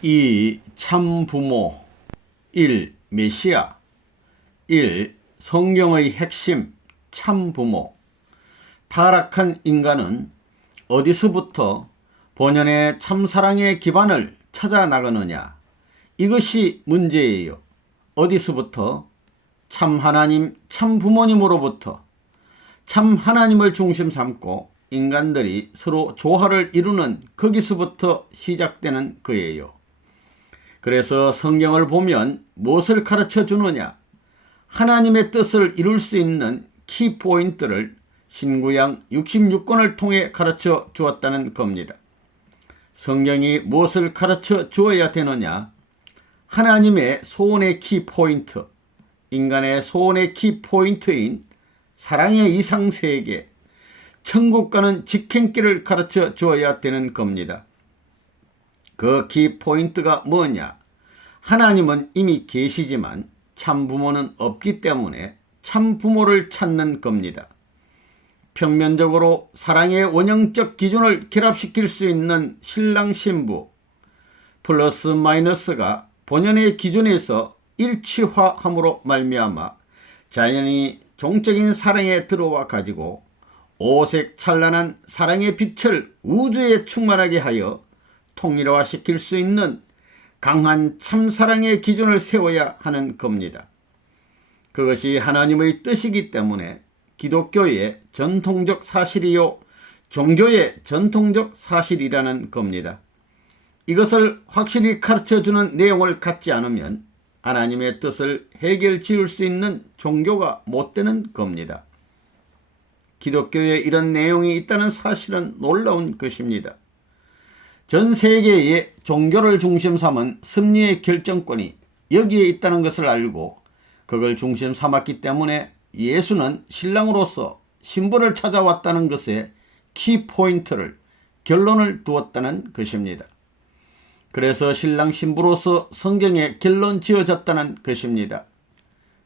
2. 참부모. 1. 메시아. 1. 성경의 핵심 참부모. 타락한 인간은 어디서부터 본연의 참사랑의 기반을 찾아 나가느냐, 이것이 문제예요. 어디서부터? 참 하나님, 참 부모님으로부터. 참 하나님을 중심 삼고 인간들이 서로 조화를 이루는 거기서부터 시작되는 거예요. 그래서 성경을 보면 무엇을 가르쳐 주느냐? 하나님의 뜻을 이룰 수 있는 키포인트를 신구약 66권을 통해 가르쳐 주었다는 겁니다. 성경이 무엇을 가르쳐 주어야 되느냐? 하나님의 소원의 키포인트, 인간의 소원의 키포인트인 사랑의 이상세계, 천국 가는 직행길을 가르쳐 주어야 되는 겁니다. 그 키포인트가 뭐냐? 하나님은 이미 계시지만 참부모는 없기 때문에 참부모를 찾는 겁니다. 평면적으로 사랑의 원형적 기준을 결합시킬 수 있는 신랑 신부, 플러스 마이너스가 본연의 기준에서 일치화함으로 말미암아 자연히 종적인 사랑에 들어와 가지고 오색 찬란한 사랑의 빛을 우주에 충만하게 하여 통일화시킬 수 있는 강한 참사랑의 기준을 세워야 하는 겁니다. 그것이 하나님의 뜻이기 때문에 기독교의 전통적 사실이요, 종교의 전통적 사실이라는 겁니다. 이것을 확실히 가르쳐주는 내용을 갖지 않으면 하나님의 뜻을 해결 지을 수 있는 종교가 못 되는 겁니다. 기독교에 이런 내용이 있다는 사실은 놀라운 것입니다. 전 세계의 종교를 중심 삼은 승리의 결정권이 여기에 있다는 것을 알고 그걸 중심 삼았기 때문에 예수는 신랑으로서 신부를 찾아왔다는 것에 키포인트를, 결론을 두었다는 것입니다. 그래서 신랑 신부로서 성경에 결론 지어졌다는 것입니다.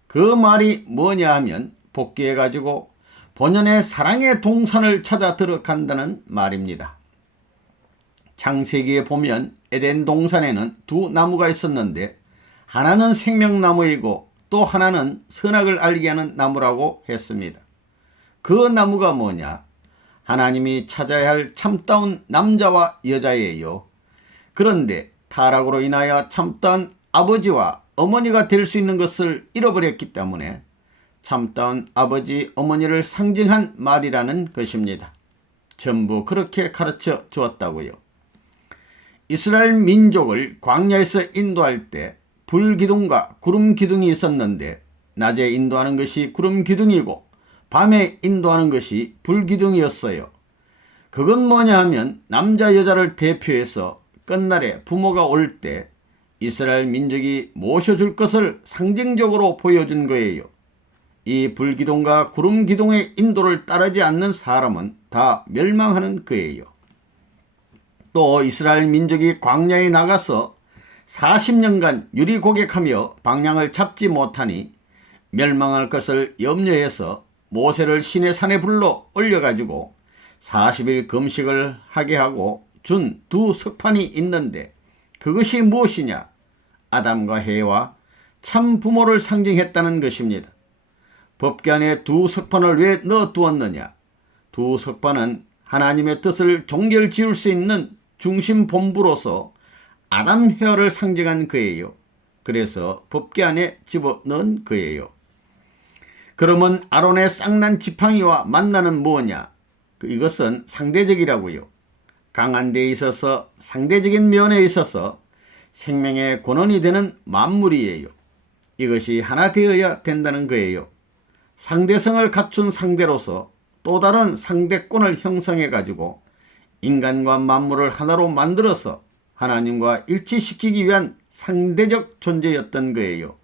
그 말이 뭐냐 하면 복귀해 가지고 본연의 사랑의 동산을 찾아 들어간다는 말입니다. 창세기에 보면 에덴 동산에는 두 나무가 있었는데 하나는 생명나무이고 또 하나는 선악을 알게 하는 나무라고 했습니다. 그 나무가 뭐냐? 하나님이 찾아야 할 참다운 남자와 여자예요. 그런데 타락으로 인하여 참다운 아버지와 어머니가 될 수 있는 것을 잃어버렸기 때문에 참다운 아버지, 어머니를 상징한 말이라는 것입니다. 전부 그렇게 가르쳐 주었다고요. 이스라엘 민족을 광야에서 인도할 때 불기둥과 구름기둥이 있었는데 낮에 인도하는 것이 구름기둥이고 밤에 인도하는 것이 불기둥이었어요. 그건 뭐냐 하면 남자 여자를 대표해서 끝날에 부모가 올 때 이스라엘 민족이 모셔줄 것을 상징적으로 보여준 거예요. 이 불기둥과 구름기둥의 인도를 따르지 않는 사람은 다 멸망하는 거예요. 또 이스라엘 민족이 광야에 나가서 40년간 유리고객하며 방향을 잡지 못하니 멸망할 것을 염려해서 모세를 시내산에 불러 올려가지고 40일 금식을 하게 하고 준 두 석판이 있는데 그것이 무엇이냐? 아담과 해와 참 부모를 상징했다는 것입니다. 법궤 안에 두 석판을 왜 넣어두었느냐? 두 석판은 하나님의 뜻을 종결 지을 수 있는 중심 본부로서 아담 헤어를 상징한 거예요. 그래서 법궤 안에 집어넣은 거예요. 그러면 아론의 쌍난 지팡이와 만나는 뭐냐? 이것은 상대적이라고요. 강한 데 있어서 상대적인 면에 있어서 생명의 근원이 되는 만물이에요. 이것이 하나 되어야 된다는 거예요. 상대성을 갖춘 상대로서 또 다른 상대권을 형성해 가지고 인간과 만물을 하나로 만들어서 하나님과 일치시키기 위한 상대적 존재였던 거예요.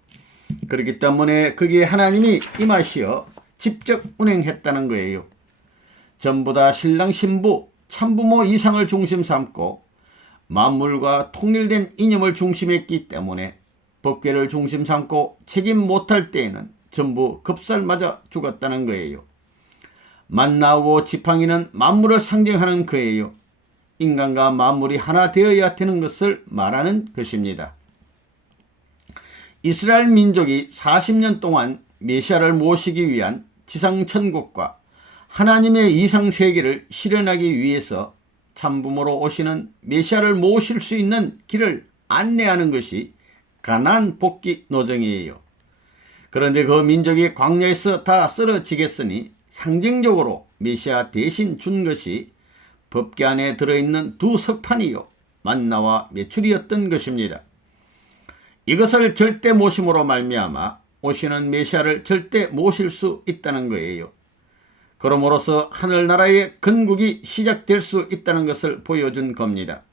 그렇기 때문에 거기에 하나님이 임하시어 직접 운행했다는 거예요. 전부 다 신랑 신부 참부모 이상을 중심 삼고 만물과 통일된 이념을 중심했기 때문에 법궤를 중심 삼고 책임 못할 때에는 전부 급살맞아 죽었다는 거예요. 만나고 지팡이는 만물을 상징하는 거예요. 인간과 만물이 하나 되어야 되는 것을 말하는 것입니다. 이스라엘 민족이 40년 동안 메시아를 모시기 위한 지상천국과 하나님의 이상세계를 실현하기 위해서 참부모로 오시는 메시아를 모실 수 있는 길을 안내하는 것이 가나안 복귀 노정이에요. 그런데 그 민족이 광야에서 다 쓰러지겠으니 상징적으로 메시아 대신 준 것이 법궤 안에 들어있는 두 석판이요 만나와 메추리였던 것입니다. 이것을 절대 모심으로 말미암아 오시는 메시아를 절대 모실 수 있다는 거예요. 그러므로서 하늘나라의 건국이 시작될 수 있다는 것을 보여준 겁니다.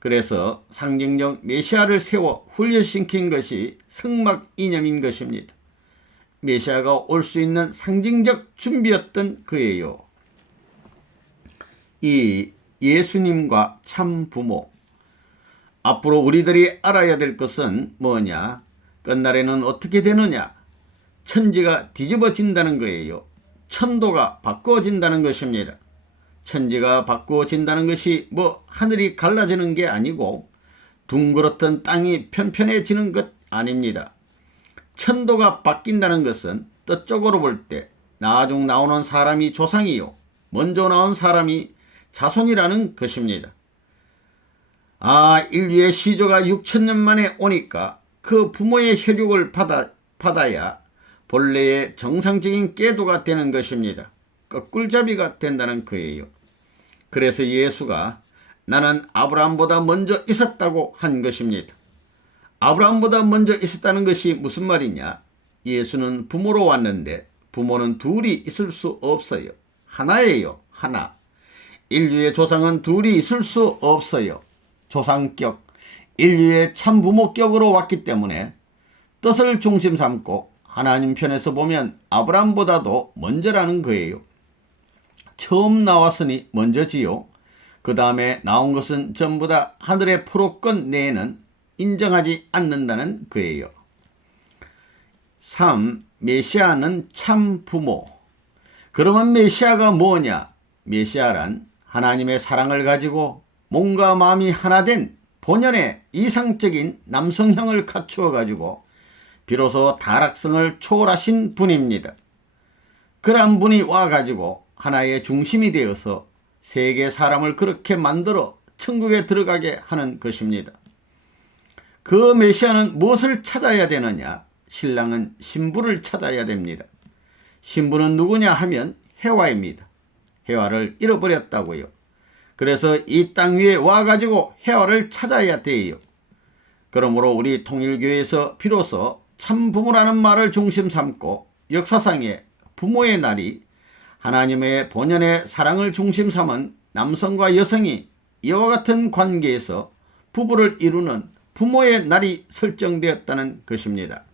그래서 상징적 메시아를 세워 훈련시킨 것이 성막 이념인 것입니다. 메시아가 올 수 있는 상징적 준비였던 거예요. 이 예수님과 참 부모. 앞으로 우리들이 알아야 될 것은 뭐냐? 끝날에는 어떻게 되느냐? 천지가 뒤집어진다는 거예요. 천도가 바꿔진다는 것입니다. 천지가 바꿔진다는 것이 뭐 하늘이 갈라지는 게 아니고 둥그렇던 땅이 편편해지는 것 아닙니다. 천도가 바뀐다는 것은 뜻적으로 볼 때 나중 나오는 사람이 조상이요 먼저 나온 사람이 자손이라는 것입니다. 인류의 시조가 6천년 만에 오니까 그 부모의 혈육을 받아야 본래의 정상적인 궤도가 되는 것입니다. 거꿀잡이가 된다는 거예요. 그래서 예수가 나는 아브라함보다 먼저 있었다고 한 것입니다. 아브라함보다 먼저 있었다는 것이 무슨 말이냐? 예수는 부모로 왔는데 부모는 둘이 있을 수 없어요. 하나예요. 하나. 인류의 조상은 둘이 있을 수 없어요. 조상격, 인류의 참부모격으로 왔기 때문에 뜻을 중심 삼고 하나님 편에서 보면 아브라함보다도 먼저라는 거예요. 처음 나왔으니 먼저지요. 그 다음에 나온 것은 전부 다 하늘의 프로권 내에는 인정하지 않는다는 거예요. 3. 메시아는 참 부모. 그러면 메시아가 뭐냐? 메시아란 하나님의 사랑을 가지고 몸과 마음이 하나 된 본연의 이상적인 남성형을 갖추어 가지고 비로소 다락성을 초월하신 분입니다. 그러한 분이 와가지고 하나의 중심이 되어서 세계 사람을 그렇게 만들어 천국에 들어가게 하는 것입니다. 그 메시아는 무엇을 찾아야 되느냐? 신랑은 신부를 찾아야 됩니다. 신부는 누구냐 하면 해와입니다. 해와를 잃어버렸다고요. 그래서 이 땅 위에 와가지고 해와를 찾아야 돼요. 그러므로 우리 통일교회에서 비로소 참부모라는 말을 중심 삼고 역사상의 부모의 날이 하나님의 본연의 사랑을 중심 삼은 남성과 여성이 이와 같은 관계에서 부부를 이루는 부모의 날이 설정되었다는 것입니다.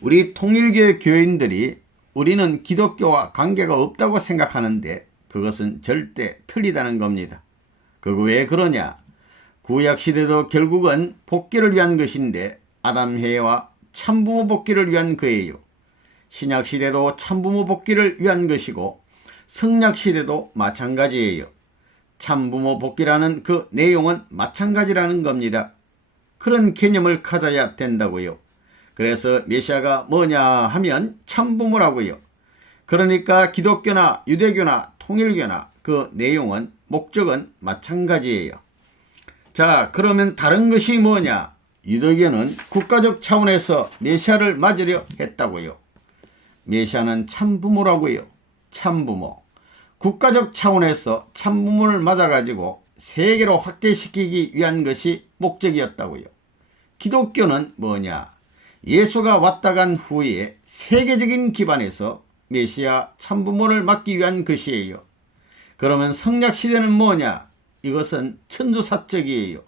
우리 통일교회 교인들이 우리는 기독교와 관계가 없다고 생각하는데 그것은 절대 틀리다는 겁니다. 그거 왜 그러냐? 구약시대도 결국은 복귀를 위한 것인데 아담해와 참부모 복귀를 위한 거예요. 신약시대도 참부모 복귀를 위한 것이고 성약시대도 마찬가지예요. 참부모 복귀라는 그 내용은 마찬가지라는 겁니다. 그런 개념을 가져야 된다고요. 그래서 메시아가 뭐냐 하면 참부모라고요. 그러니까 기독교나 유대교나 통일교나 그 내용은 목적은 마찬가지예요. 자, 그러면 다른 것이 뭐냐? 유대교는 국가적 차원에서 메시아를 맞으려 했다고요. 메시아는 참부모라고요. 참부모. 국가적 차원에서 참부모를 맞아가지고 세계로 확대시키기 위한 것이 목적이었다고요. 기독교는 뭐냐? 예수가 왔다 간 후에 세계적인 기반에서 메시아 참부모를 맡기 위한 것이에요. 그러면 성약시대는 뭐냐? 이것은 천주사적이에요.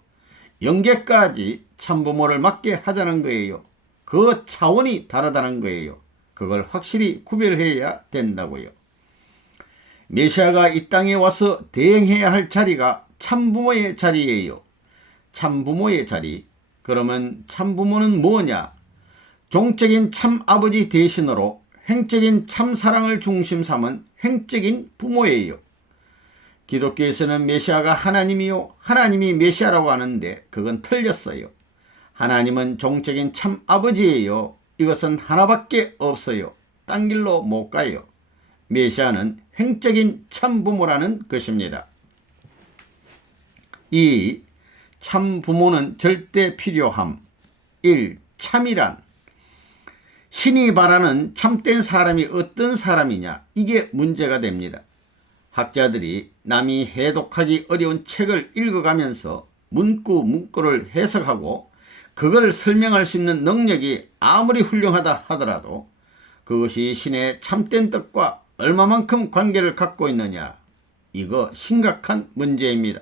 영계까지 참부모를 맡게 하자는 거예요. 그 차원이 다르다는 거예요. 그걸 확실히 구별해야 된다고요. 메시아가 이 땅에 와서 대행해야 할 자리가 참부모의 자리예요. 참부모의 자리. 그러면 참부모는 뭐냐? 종적인 참아버지 대신으로 횡적인 참사랑을 중심 삼은 횡적인 부모예요. 기독교에서는 메시아가 하나님이요 하나님이 메시아라고 하는데 그건 틀렸어요. 하나님은 종적인 참 아버지예요. 이것은 하나밖에 없어요. 딴 길로 못 가요. 메시아는 횡적인 참 부모라는 것입니다. 이 참 부모는 절대 필요함. 1. 참이란 신이 바라는 참된 사람이 어떤 사람이냐, 이게 문제가 됩니다. 학자들이 남이 해독하기 어려운 책을 읽어가면서 문구 문구를 해석하고 그걸 설명할 수 있는 능력이 아무리 훌륭하다 하더라도 그것이 신의 참된 뜻과 얼마만큼 관계를 갖고 있느냐, 이거 심각한 문제입니다.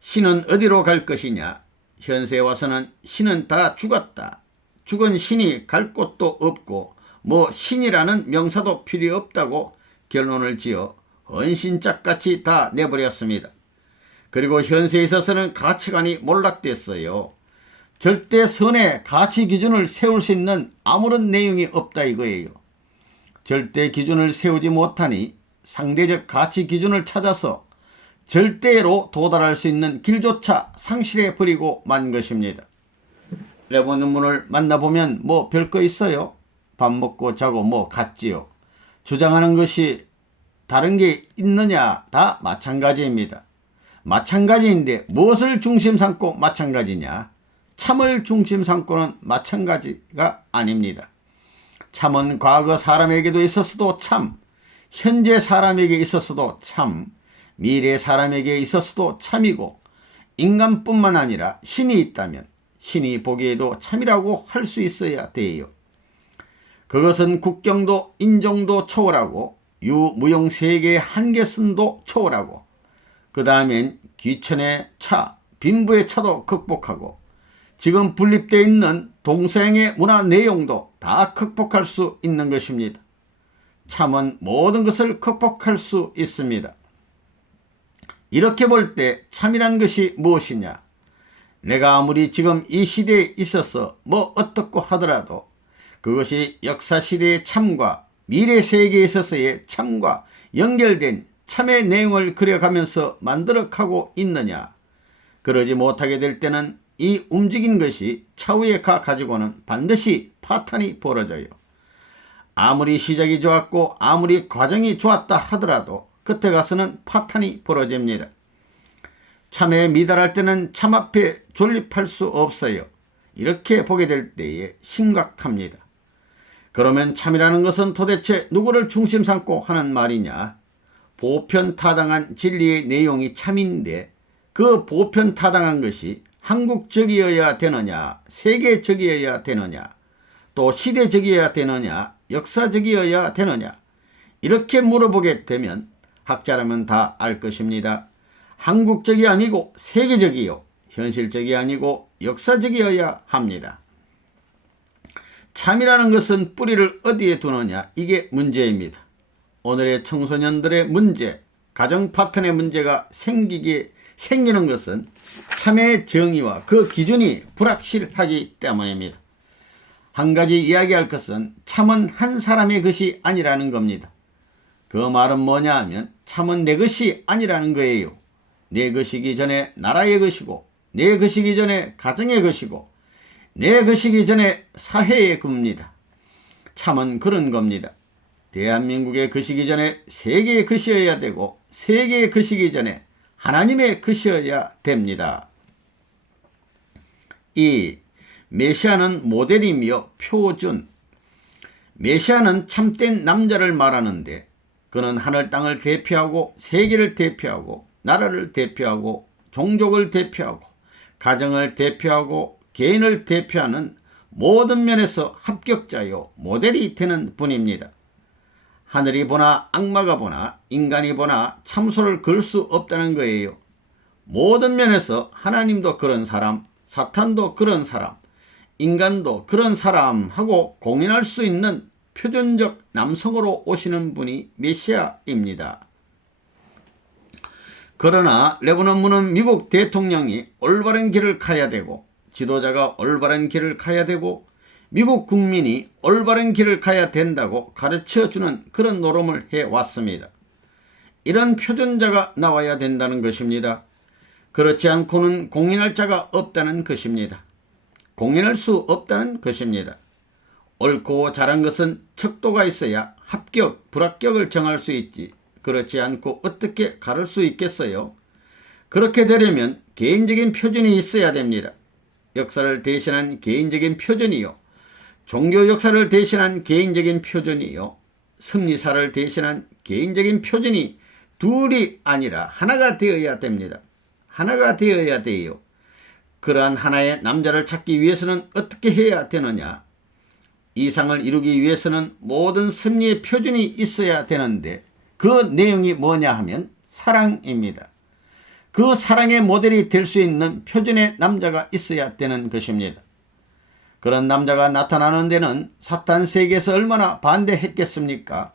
신은 어디로 갈 것이냐, 현세에 와서는 신은 다 죽었다. 죽은 신이 갈 곳도 없고 뭐 신이라는 명사도 필요 없다고 결론을 지어 헌신짝같이 다 내버렸습니다. 그리고 현세에 있어서는 가치관이 몰락됐어요. 절대 선의 가치 기준을 세울 수 있는 아무런 내용이 없다 이거예요. 절대 기준을 세우지 못하니 상대적 가치 기준을 찾아서 절대로 도달할 수 있는 길조차 상실해버리고 만 것입니다. 레몬문을 만나보면 뭐 별거 있어요? 밥 먹고 자고 뭐 같지요. 주장하는 것이 다른 게 있느냐, 다 마찬가지입니다. 마찬가지인데 무엇을 중심 삼고 마찬가지냐? 참을 중심 삼고는 마찬가지가 아닙니다. 참은 과거 사람에게도 있었어도 참, 현재 사람에게 있었어도 참, 미래 사람에게 있었어도 참이고, 인간뿐만 아니라 신이 있다면 신이 보기에도 참이라고 할 수 있어야 돼요. 그것은 국경도 인종도 초월하고 유무용 세계의 한계선도 초월하고 그 다음엔 귀천의 차, 빈부의 차도 극복하고 지금 분립되어 있는 동서양의 문화 내용도 다 극복할 수 있는 것입니다. 참은 모든 것을 극복할 수 있습니다. 이렇게 볼 때 참이란 것이 무엇이냐? 내가 아무리 지금 이 시대에 있어서 뭐 어떻고 하더라도 그것이 역사시대의 참과 미래 세계에 있어서의 참과 연결된 참의 내용을 그려가면서 만들어가고 있느냐? 그러지 못하게 될 때는 이 움직인 것이 차후에 가지고는 반드시 파탄이 벌어져요. 아무리 시작이 좋았고 아무리 과정이 좋았다 하더라도 끝에 가서는 파탄이 벌어집니다. 참에 미달할 때는 참 앞에 존립할 수 없어요. 이렇게 보게 될 때에 심각합니다. 그러면 참이라는 것은 도대체 누구를 중심 삼고 하는 말이냐? 보편타당한 진리의 내용이 참인데 그 보편타당한 것이 한국적이어야 되느냐, 세계적이어야 되느냐, 또 시대적이어야 되느냐, 역사적이어야 되느냐, 이렇게 물어보게 되면 학자라면 다 알 것입니다. 한국적이 아니고 세계적이요, 현실적이 아니고 역사적이어야 합니다. 참이라는 것은 뿌리를 어디에 두느냐, 이게 문제입니다. 오늘의 청소년들의 문제, 가정 파트너의 문제가 생기는 것은 참의 정의와 그 기준이 불확실하기 때문입니다. 한 가지 이야기할 것은 참은 한 사람의 것이 아니라는 겁니다. 그 말은 뭐냐 하면 참은 내 것이 아니라는 거예요. 내 것이기 전에 나라의 것이고, 내 것이기 전에 가정의 것이고, 내 것이기 전에 사회의 겁니다. 참은 그런 겁니다. 대한민국의 것이기 전에 세계의 것이어야 되고, 세계의 것이기 전에 하나님의 것이어야 됩니다. 이 메시아는 모델이며 표준. 메시아는 참된 남자를 말하는데 그는 하늘 땅을 대표하고 세계를 대표하고 나라를 대표하고 종족을 대표하고 가정을 대표하고 개인을 대표하는 모든 면에서 합격자요 모델이 되는 분입니다. 하늘이 보나 악마가 보나 인간이 보나 참소를 걸 수 없다는 거예요. 모든 면에서 하나님도 그런 사람, 사탄도 그런 사람, 인간도 그런 사람하고 공인할 수 있는 표준적 남성으로 오시는 분이 메시아입니다. 그러나 레바논문은 미국 대통령이 올바른 길을 가야 되고 지도자가 올바른 길을 가야 되고 미국 국민이 올바른 길을 가야 된다고 가르쳐주는 그런 노름을 해왔습니다. 이런 표준자가 나와야 된다는 것입니다. 그렇지 않고는 공인할 자가 없다는 것입니다. 공인할 수 없다는 것입니다. 옳고 잘한 것은 척도가 있어야 합격, 불합격을 정할 수 있지. 그렇지 않고 어떻게 가를 수 있겠어요? 그렇게 되려면 개인적인 표준이 있어야 됩니다. 역사를 대신한 개인적인 표준이요. 종교 역사를 대신한 개인적인 표준이요. 섭리사를 대신한 개인적인 표준이 둘이 아니라 하나가 되어야 됩니다. 하나가 되어야 돼요. 그러한 하나의 남자를 찾기 위해서는 어떻게 해야 되느냐? 이상을 이루기 위해서는 모든 섭리의 표준이 있어야 되는데 그 내용이 뭐냐 하면 사랑입니다. 그 사랑의 모델이 될 수 있는 표준의 남자가 있어야 되는 것입니다. 그런 남자가 나타나는 데는 사탄 세계에서 얼마나 반대했겠습니까?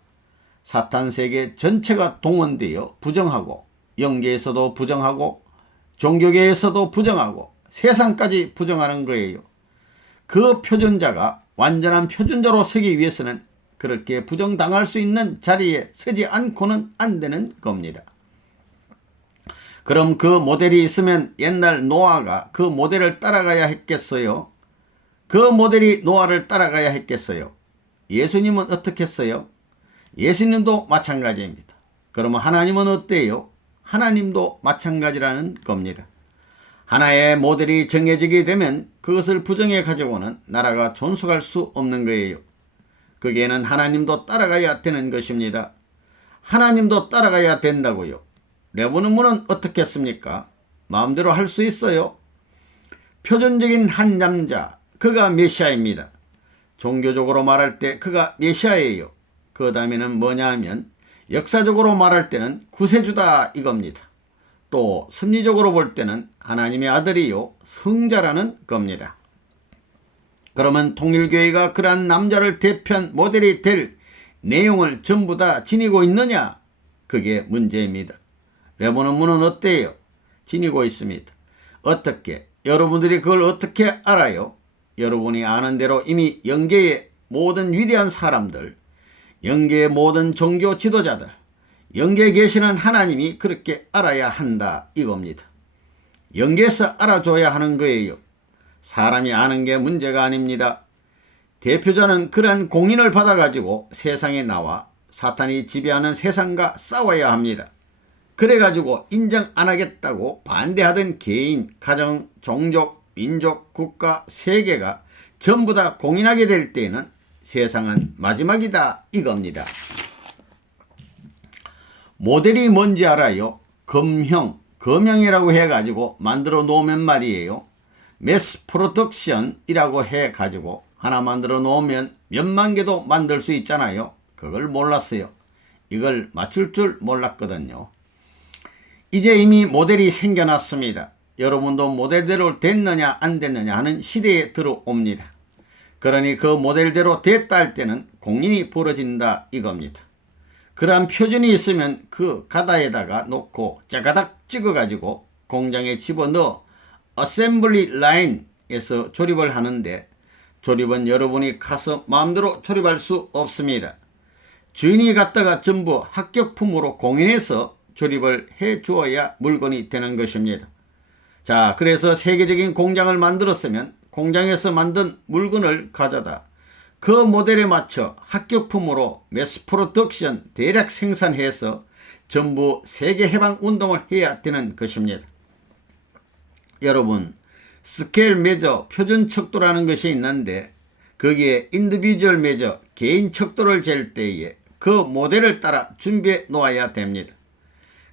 사탄 세계 전체가 동원되어 부정하고 영계에서도 부정하고 종교계에서도 부정하고 세상까지 부정하는 거예요. 그 표준자가 완전한 표준자로 서기 위해서는 그렇게 부정당할 수 있는 자리에 서지 않고는 안 되는 겁니다. 그럼 그 모델이 있으면 옛날 노아가 그 모델을 따라가야 했겠어요? 그 모델이 노아를 따라가야 했겠어요? 예수님은 어떻게 했어요? 예수님도 마찬가지입니다. 그러면 하나님은 어때요? 하나님도 마찬가지라는 겁니다. 하나의 모델이 정해지게 되면 그것을 부정해 가지고는 나라가 존속할 수 없는 거예요. 거기에는 하나님도 따라가야 되는 것입니다. 하나님도 따라가야 된다고요. 레브논문은 어떻게 했습니까? 마음대로 할 수 있어요. 표준적인 한 남자, 그가 메시아입니다. 종교적으로 말할 때 그가 메시아예요. 그 다음에는 뭐냐 하면 역사적으로 말할 때는 구세주다 이겁니다. 또 섭리적으로 볼 때는 하나님의 아들이요 성자라는 겁니다. 그러면 통일교회가 그러한 남자를 대표한 모델이 될 내용을 전부 다 지니고 있느냐? 그게 문제입니다. 레브논문은 어때요? 지니고 있습니다. 어떻게? 여러분들이 그걸 어떻게 알아요? 여러분이 아는 대로 이미 영계의 모든 위대한 사람들, 영계의 모든 종교 지도자들, 영계에 계시는 하나님이 그렇게 알아야 한다 이겁니다. 영계에서 알아줘야 하는 거예요. 사람이 아는 게 문제가 아닙니다. 대표자는 그러한 공인을 받아가지고 세상에 나와 사탄이 지배하는 세상과 싸워야 합니다. 그래가지고 인정 안 하겠다고 반대하던 개인, 가정, 종족, 민족, 국가, 세계가 전부 다 공인하게 될 때에는 세상은 마지막이다 이겁니다. 모델이 뭔지 알아요? 검형이라고 해가지고 만들어 놓으면 말이에요. 매스 프로덕션이라고 해가지고 하나 만들어 놓으면 몇만 개도 만들 수 있잖아요. 그걸 몰랐어요. 이걸 맞출 줄 몰랐거든요. 이제 이미 모델이 생겨났습니다. 여러분도 모델대로 됐느냐 안 됐느냐 하는 시대에 들어옵니다. 그러니 그 모델대로 됐다 할 때는 공인이 벌어진다 이겁니다. 그러한 표준이 있으면 그 가다에다가 놓고 짜가닥 찍어가지고 공장에 집어넣어 어셈블리 라인에서 조립을 하는데 조립은 여러분이 가서 마음대로 조립할 수 없습니다. 주인이 갖다가 전부 합격품으로 공인해서 조립을 해 주어야 물건이 되는 것입니다. 자, 그래서 세계적인 공장을 만들었으면 공장에서 만든 물건을 가져다 그 모델에 맞춰 합격품으로 매스 프로덕션 대략 생산해서 전부 세계 해방 운동을 해야 되는 것입니다. 여러분, 스케일 메저 표준 척도라는 것이 있는데 거기에 인디비주얼 메저 개인 척도를 잴 때에 그 모델을 따라 준비해 놓아야 됩니다.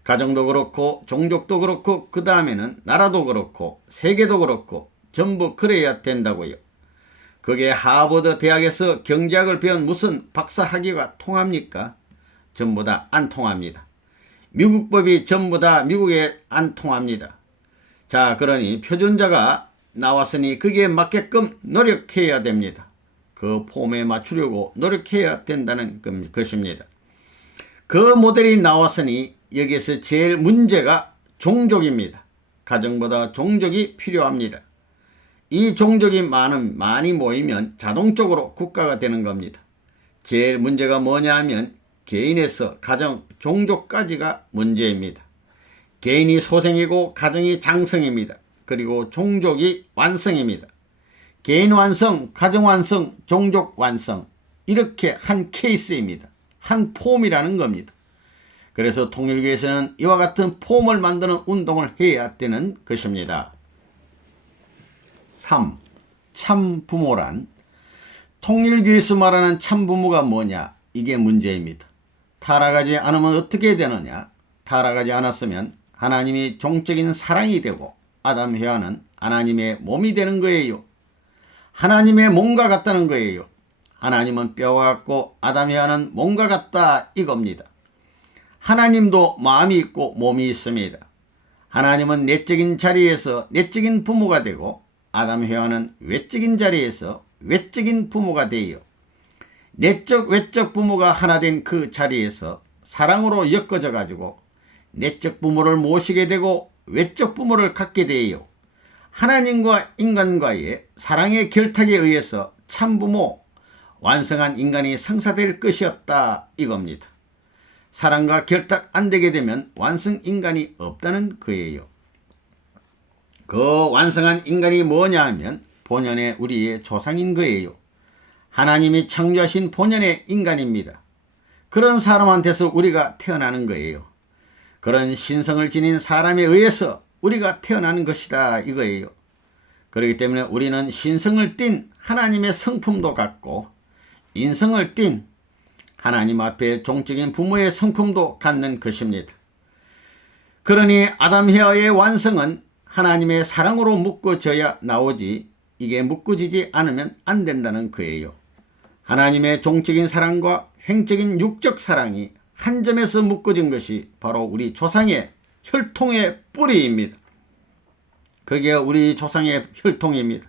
가정도 그렇고 종족도 그렇고 그 다음에는 나라도 그렇고 세계도 그렇고 전부 그래야 된다고요. 그게 하버드 대학에서 경제학을 배운 무슨 박사 학위가 통합니까? 전부 다 안 통합니다. 미국 법이 전부 다 미국에 안 통합니다. 자, 그러니 표준자가 나왔으니 그게 맞게끔 노력해야 됩니다. 그 폼에 맞추려고 노력해야 된다는 것입니다. 그 모델이 나왔으니 여기에서 제일 문제가 종족입니다. 가정보다 종족이 필요합니다. 이 종족이 많이 모이면 자동적으로 국가가 되는 겁니다. 제일 문제가 뭐냐 하면 개인에서 가정, 종족까지가 문제입니다. 개인이 소생이고 가정이 장성입니다. 그리고 종족이 완성입니다. 개인 완성, 가정 완성, 종족 완성, 이렇게 한 케이스입니다. 한 폼이라는 겁니다. 그래서 통일교에서는 이와 같은 폼을 만드는 운동을 해야 되는 것입니다. 3. 참부모란, 통일교에서 말하는 참부모가 뭐냐? 이게 문제입니다. 타락하지 않으면 어떻게 되느냐? 타락하지 않았으면 하나님이 종적인 사랑이 되고 아담 해와는 하나님의 몸이 되는 거예요. 하나님의 몸과 같다는 거예요. 하나님은 뼈와 같고 아담 해와는 몸과 같다 이겁니다. 하나님도 마음이 있고 몸이 있습니다. 하나님은 내적인 자리에서 내적인 부모가 되고 아담 해와는 외적인 자리에서 외적인 부모가 되어 내적 외적 부모가 하나 된 그 자리에서 사랑으로 엮어져 가지고 내적 부모를 모시게 되고 외적 부모를 갖게 되어 하나님과 인간과의 사랑의 결탁에 의해서 참부모, 완성한 인간이 성사될 것이었다 이겁니다. 사랑과 결탁 안 되게 되면 완성 인간이 없다는 거예요. 그 완성한 인간이 뭐냐 하면 본연의 우리의 조상인 거예요. 하나님이 창조하신 본연의 인간입니다. 그런 사람한테서 우리가 태어나는 거예요. 그런 신성을 지닌 사람에 의해서 우리가 태어나는 것이다 이거예요. 그렇기 때문에 우리는 신성을 띤 하나님의 성품도 갖고 인성을 띤 하나님 앞에 종적인 부모의 성품도 갖는 것입니다. 그러니 아담 해와의 완성은 하나님의 사랑으로 묶어져야 나오지 이게 묶어지지 않으면 안 된다는 거예요. 하나님의 종적인 사랑과 횡적인 육적 사랑이 한 점에서 묶어진 것이 바로 우리 조상의 혈통의 뿌리입니다. 그게 우리 조상의 혈통입니다.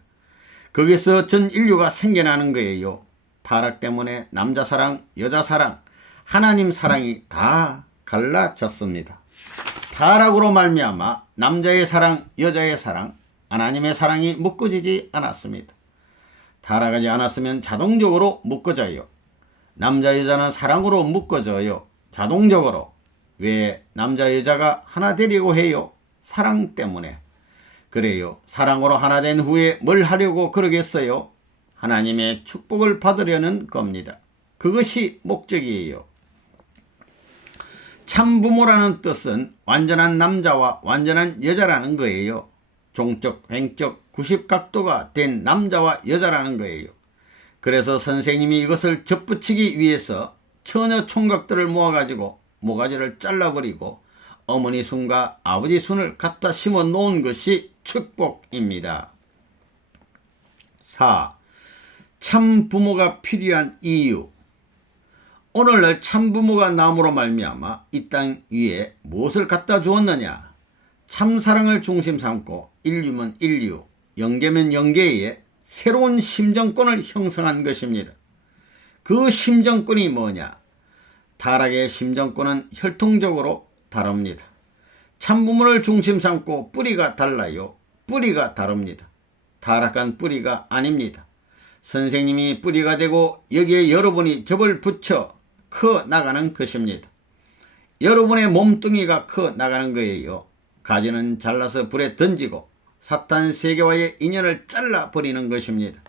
거기서 전 인류가 생겨나는 거예요. 타락 때문에 남자 사랑, 여자 사랑, 하나님 사랑이 다 갈라졌습니다. 타락으로 말미암아 남자의 사랑, 여자의 사랑, 하나님의 사랑이 묶어지지 않았습니다. 타락하지 않았으면 자동적으로 묶어져요. 남자 여자는 사랑으로 묶어져요. 자동적으로. 왜 남자 여자가 하나 되려고 해요? 사랑 때문에. 그래요. 사랑으로 하나 된 후에 뭘 하려고 그러겠어요? 하나님의 축복을 받으려는 겁니다. 그것이 목적이에요. 참부모라는 뜻은 완전한 남자와 완전한 여자라는 거예요. 종적, 횡적, 90각도가 된 남자와 여자라는 거예요. 그래서 선생님이 이것을 접붙이기 위해서 처녀 총각들을 모아가지고 모가지를 잘라버리고 어머니 순과 아버지 순을 갖다 심어 놓은 것이 축복입니다. 4. 참부모가 필요한 이유. 오늘날 참부모가 남으로 말미암아 이 땅 위에 무엇을 갖다 주었느냐? 참사랑을 중심 삼고 인류면 인류, 영계면 영계에 새로운 심정권을 형성한 것입니다. 그 심정권이 뭐냐? 타락의 심정권은 혈통적으로 다릅니다. 참부모를 중심 삼고 뿌리가 달라요. 뿌리가 다릅니다. 타락한 뿌리가 아닙니다. 선생님이 뿌리가 되고 여기에 여러분이 접을 붙여 커 나가는 것입니다. 여러분의 몸뚱이가 커 나가는 거예요. 가지는 잘라서 불에 던지고 사탄 세계와의 인연을 잘라버리는 것입니다.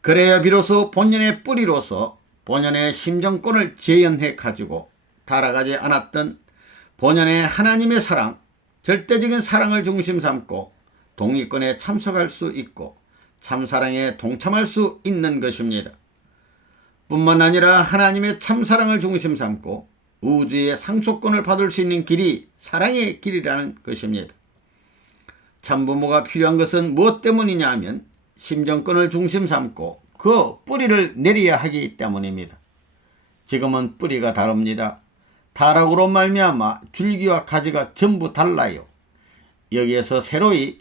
그래야 비로소 본연의 뿌리로서 본연의 심정권을 재현해 가지고 타락하지 않았던 본연의 하나님의 사랑, 절대적인 사랑을 중심 삼고 독립권에 참석할 수 있고 참사랑에 동참할 수 있는 것입니다. 뿐만 아니라 하나님의 참사랑을 중심 삼고 우주의 상속권을 받을 수 있는 길이 사랑의 길이라는 것입니다. 참부모가 필요한 것은 무엇 때문이냐 하면 심정권을 중심 삼고 그 뿌리를 내려야 하기 때문입니다. 지금은 뿌리가 다릅니다. 타락으로 말미암아 줄기와 가지가 전부 달라요. 여기에서 새로이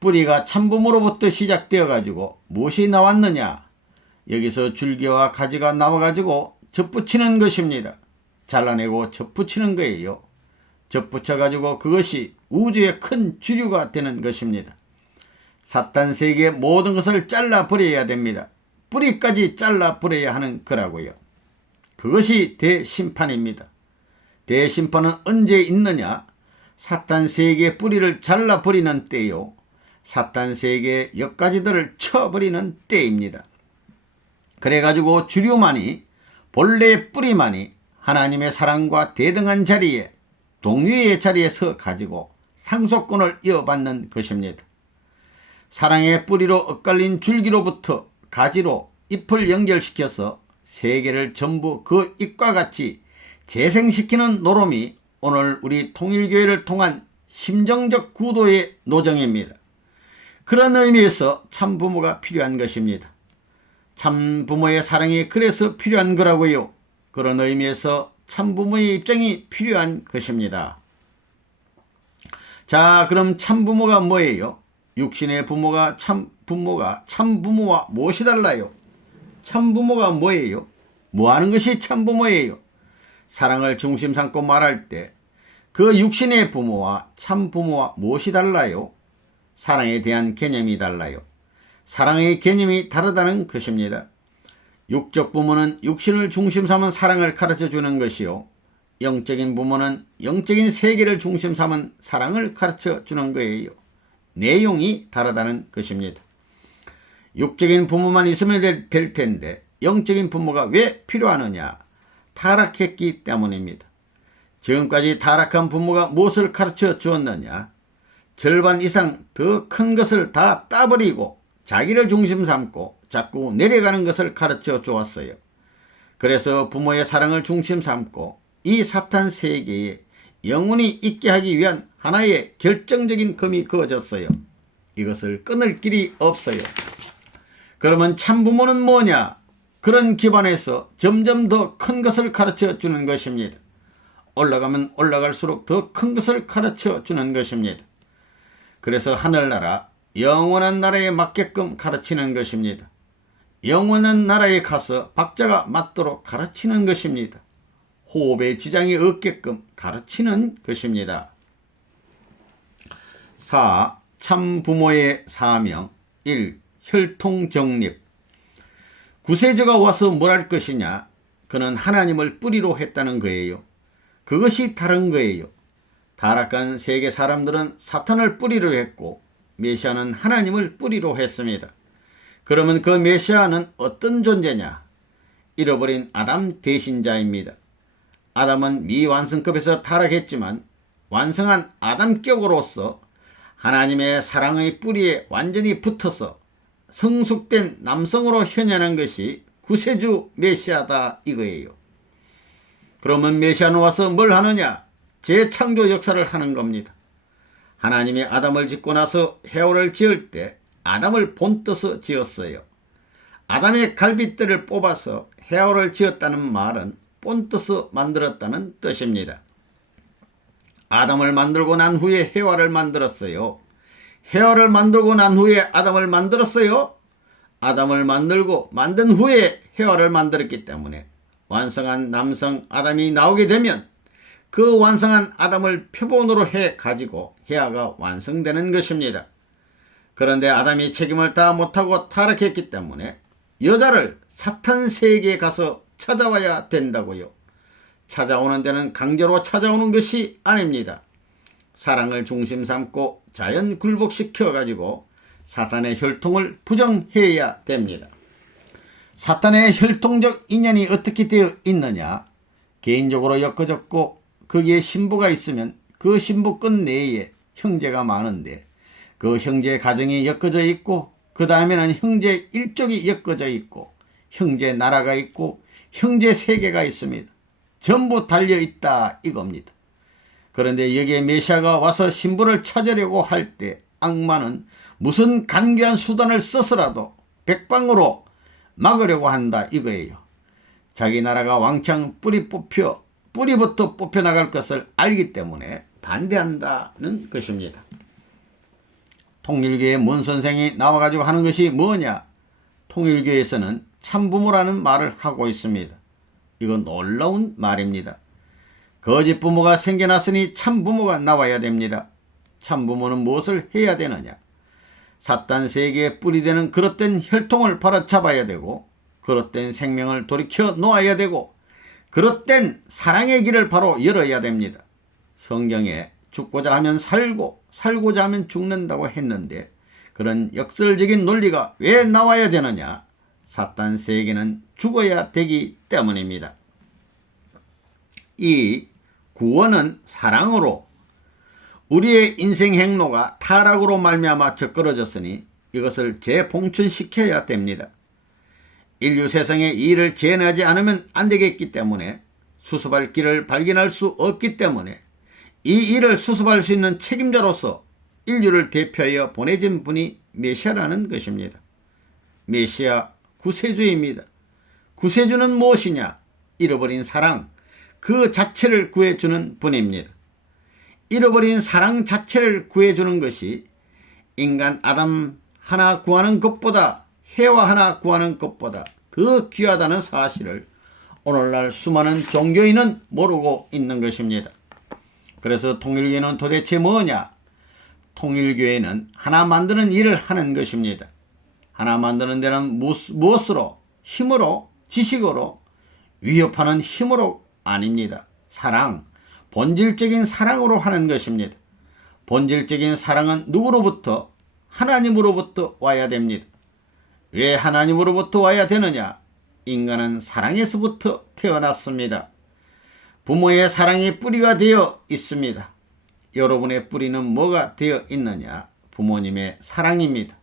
뿌리가 참부모로부터 시작되어 가지고 무엇이 나왔느냐? 여기서 줄기와 가지가 나와 가지고 접붙이는 것입니다. 잘라내고 접붙이는 거예요. 접붙여 가지고 그것이 우주의 큰 주류가 되는 것입니다. 사탄 세계의 모든 것을 잘라버려야 됩니다. 뿌리까지 잘라버려야 하는 거라고요. 그것이 대심판입니다. 대심판은 언제 있느냐? 사탄 세계의 뿌리를 잘라버리는 때요. 사탄 세계의 역가지들을 쳐버리는 때입니다. 그래가지고 주류만이, 본래의 뿌리만이 하나님의 사랑과 대등한 자리에, 동료의 자리에 서 가지고 상속권을 이어받는 것입니다. 사랑의 뿌리로 엇갈린 줄기로부터 가지로 잎을 연결시켜서 세계를 전부 그 잎과 같이 재생시키는 노름이 오늘 우리 통일교회를 통한 심정적 구도의 노정입니다. 그런 의미에서 참부모가 필요한 것입니다. 참부모의 사랑이 그래서 필요한 거라고요. 그런 의미에서 참부모의 입장이 필요한 것입니다. 자, 그럼 참부모가 뭐예요? 육신의 부모가 참부모와 무엇이 달라요? 참부모가 뭐예요? 뭐하는 것이 참부모예요? 사랑을 중심 삼고 말할 때 그 육신의 부모와 참부모와 무엇이 달라요? 사랑에 대한 개념이 달라요. 사랑의 개념이 다르다는 것입니다. 육적 부모는 육신을 중심 삼은 사랑을 가르쳐주는 것이요. 영적인 부모는 영적인 세계를 중심 삼은 사랑을 가르쳐주는 거예요. 내용이 다르다는 것입니다. 육적인 부모만 있으면 될 텐데 영적인 부모가 왜 필요하느냐? 타락했기 때문입니다. 지금까지 타락한 부모가 무엇을 가르쳐 주었느냐? 절반 이상 더 큰 것을 다 따버리고 자기를 중심 삼고 자꾸 내려가는 것을 가르쳐 주었어요. 그래서 부모의 사랑을 중심 삼고 이 사탄 세계에 영원히 있게 하기 위한 하나의 결정적인 검이 그어졌어요. 이것을 끊을 길이 없어요. 그러면 참부모는 뭐냐? 그런 기반에서 점점 더 큰 것을 가르쳐 주는 것입니다. 올라가면 올라갈수록 더 큰 것을 가르쳐 주는 것입니다. 그래서 하늘나라, 영원한 나라에 맞게끔 가르치는 것입니다. 영원한 나라에 가서 박자가 맞도록 가르치는 것입니다. 호흡에 지장이 없게끔 가르치는 것입니다. 4. 참부모의 사명. 1. 혈통정립. 구세주가 와서 뭘 할 것이냐? 그는 하나님을 뿌리로 했다는 거예요. 그것이 다른 거예요. 타락한 세계 사람들은 사탄을 뿌리로 했고 메시아는 하나님을 뿌리로 했습니다. 그러면 그 메시아는 어떤 존재냐? 잃어버린 아담 대신자입니다. 아담은 미완성급에서 타락했지만 완성한 아담격으로서 하나님의 사랑의 뿌리에 완전히 붙어서 성숙된 남성으로 현현한 것이 구세주 메시아다 이거예요. 그러면 메시아는 와서 뭘 하느냐? 재창조 역사를 하는 겁니다. 하나님이 아담을 짓고 나서 헤어를 지을 때 아담을 본떠서 지었어요. 아담의 갈빗대를 뽑아서 헤어를 지었다는 말은 본떠서 만들었다는 뜻입니다. 아담을 만들고 난 후에 헤와를 만들었어요. 헤와를 만들고 난 후에 아담을 만들었어요. 아담을 만들고 만든 후에 헤와를 만들었기 때문에 완성한 남성 아담이 나오게 되면 그 완성한 아담을 표본으로 해 가지고 헤와가 완성되는 것입니다. 그런데 아담이 책임을 다 못하고 타락했기 때문에 여자를 사탄 세계에 가서 찾아와야 된다고요. 찾아오는 데는 강제로 찾아오는 것이 아닙니다. 사랑을 중심 삼고 자연 굴복시켜 가지고 사탄의 혈통을 부정해야 됩니다. 사탄의 혈통적 인연이 어떻게 되어 있느냐? 개인적으로 엮어졌고 거기에 신부가 있으면 그 신부 끝내에 형제가 많은데 그 형제 가정이 엮어져 있고 그 다음에는 형제 일족이 엮어져 있고 형제 나라가 있고 형제 세계가 있습니다. 전부 달려있다 이겁니다. 그런데 여기에 메시아가 와서 신부를 찾으려고 할 때 악마는 무슨 간교한 수단을 써서라도 백방으로 막으려고 한다 이거예요. 자기 나라가 왕창 뿌리부터 뽑혀나갈 것을 알기 때문에 반대한다는 것입니다. 통일교의 문 선생이 나와가지고 하는 것이 뭐냐? 통일교에서는 참부모라는 말을 하고 있습니다. 이건 놀라운 말입니다. 거짓 부모가 생겨났으니 참부모가 나와야 됩니다. 참부모는 무엇을 해야 되느냐? 사탄 세계에 뿌리되는 그릇된 혈통을 바로잡아야 되고 그릇된 생명을 돌이켜 놓아야 되고 그릇된 사랑의 길을 바로 열어야 됩니다. 성경에 죽고자 하면 살고 살고자 하면 죽는다고 했는데 그런 역설적인 논리가 왜 나와야 되느냐? 사탄 세계는 죽어야 되기 때문입니다. 이 구원은 사랑으로 우리의 인생 행로가 타락으로 말미암아 적그러졌으니 이것을 재봉천시켜야 됩니다. 인류 세상에 이 일을 재현하지 않으면 안 되겠기 때문에 수습할 길을 발견할 수 없기 때문에 이 일을 수습할 수 있는 책임자로서 인류를 대표하여 보내진 분이 메시아라는 것입니다. 메시아 구세주입니다. 구세주는 무엇이냐? 잃어버린 사랑, 그 자체를 구해주는 분입니다. 잃어버린 사랑 자체를 구해주는 것이 인간 아담 하나 구하는 것보다 해와 하나 구하는 것보다 더 귀하다는 사실을 오늘날 수많은 종교인은 모르고 있는 것입니다. 그래서 통일교회는 도대체 뭐냐? 통일교회는 하나 만드는 일을 하는 것입니다. 하나 만드는 데는 무엇으로? 힘으로, 지식으로, 위협하는 힘으로 아닙니다. 사랑, 본질적인 사랑으로 하는 것입니다. 본질적인 사랑은 누구로부터? 하나님으로부터 와야 됩니다. 왜 하나님으로부터 와야 되느냐? 인간은 사랑에서부터 태어났습니다. 부모의 사랑이 뿌리가 되어 있습니다. 여러분의 뿌리는 뭐가 되어 있느냐? 부모님의 사랑입니다.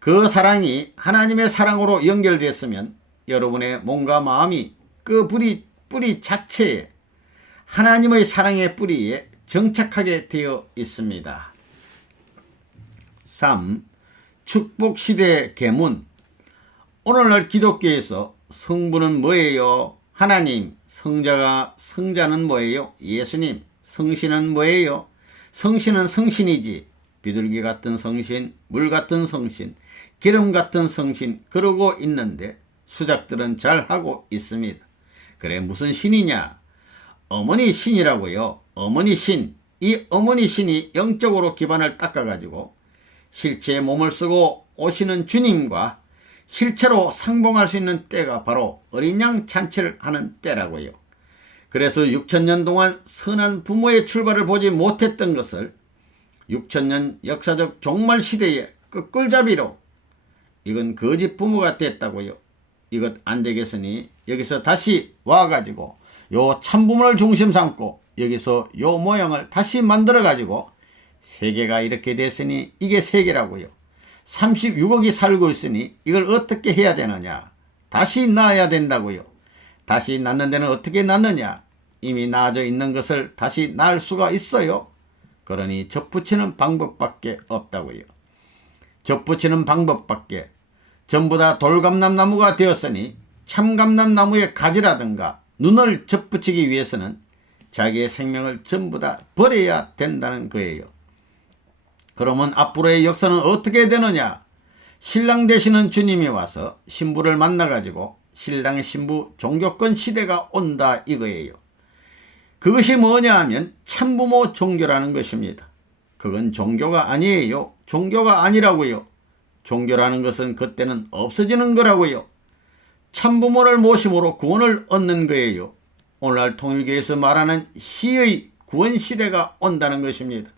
그 사랑이 하나님의 사랑으로 연결됐으면 여러분의 몸과 마음이 그 뿌리 자체에 하나님의 사랑의 뿌리에 정착하게 되어 있습니다. 3. 축복시대 계문. 오늘날 기독교에서 성부는 뭐예요? 하나님. 성자는 뭐예요? 예수님. 성신은 뭐예요? 성신은 성신이지. 비둘기 같은 성신, 물 같은 성신, 기름 같은 성신 그러고 있는데 수작들은 잘하고 있습니다. 그래 무슨 신이냐? 어머니 신이라고요. 어머니 신. 이 어머니 신이 영적으로 기반을 닦아가지고 실체의 몸을 쓰고 오시는 주님과 실체로 상봉할 수 있는 때가 바로 어린 양 잔치를 하는 때라고요. 그래서 6천년 동안 선한 부모의 출발을 보지 못했던 것을 6천년 역사적 종말 시대의 끄끌잡이로 이건 거짓 부모가 됐다고요. 이것 안 되겠으니 여기서 다시 와가지고 요 참부모를 중심 삼고 여기서 요 모양을 다시 만들어가지고 세계가 이렇게 됐으니 이게 세계라고요. 36억이 살고 있으니 이걸 어떻게 해야 되느냐? 다시 낳아야 된다고요. 다시 낳는 데는 어떻게 낳느냐? 이미 낳아져 있는 것을 다시 낳을 수가 있어요. 그러니 접붙이는 방법밖에 없다고요. 접붙이는 방법밖에. 전부 다 돌감람나무가 되었으니 참감람나무의 가지라든가 눈을 접붙이기 위해서는 자기의 생명을 전부 다 버려야 된다는 거예요. 그러면 앞으로의 역사는 어떻게 되느냐? 신랑 되시는 주님이 와서 신부를 만나가지고 신랑 신부 종교권 시대가 온다 이거예요. 그것이 뭐냐 하면 참부모 종교라는 것입니다. 그건 종교가 아니에요. 종교가 아니라고요. 종교라는 것은 그때는 없어지는 거라고요. 참부모를 모심으로 구원을 얻는 거예요. 오늘날 통일교에서 말하는 시의 구원 시대가 온다는 것입니다.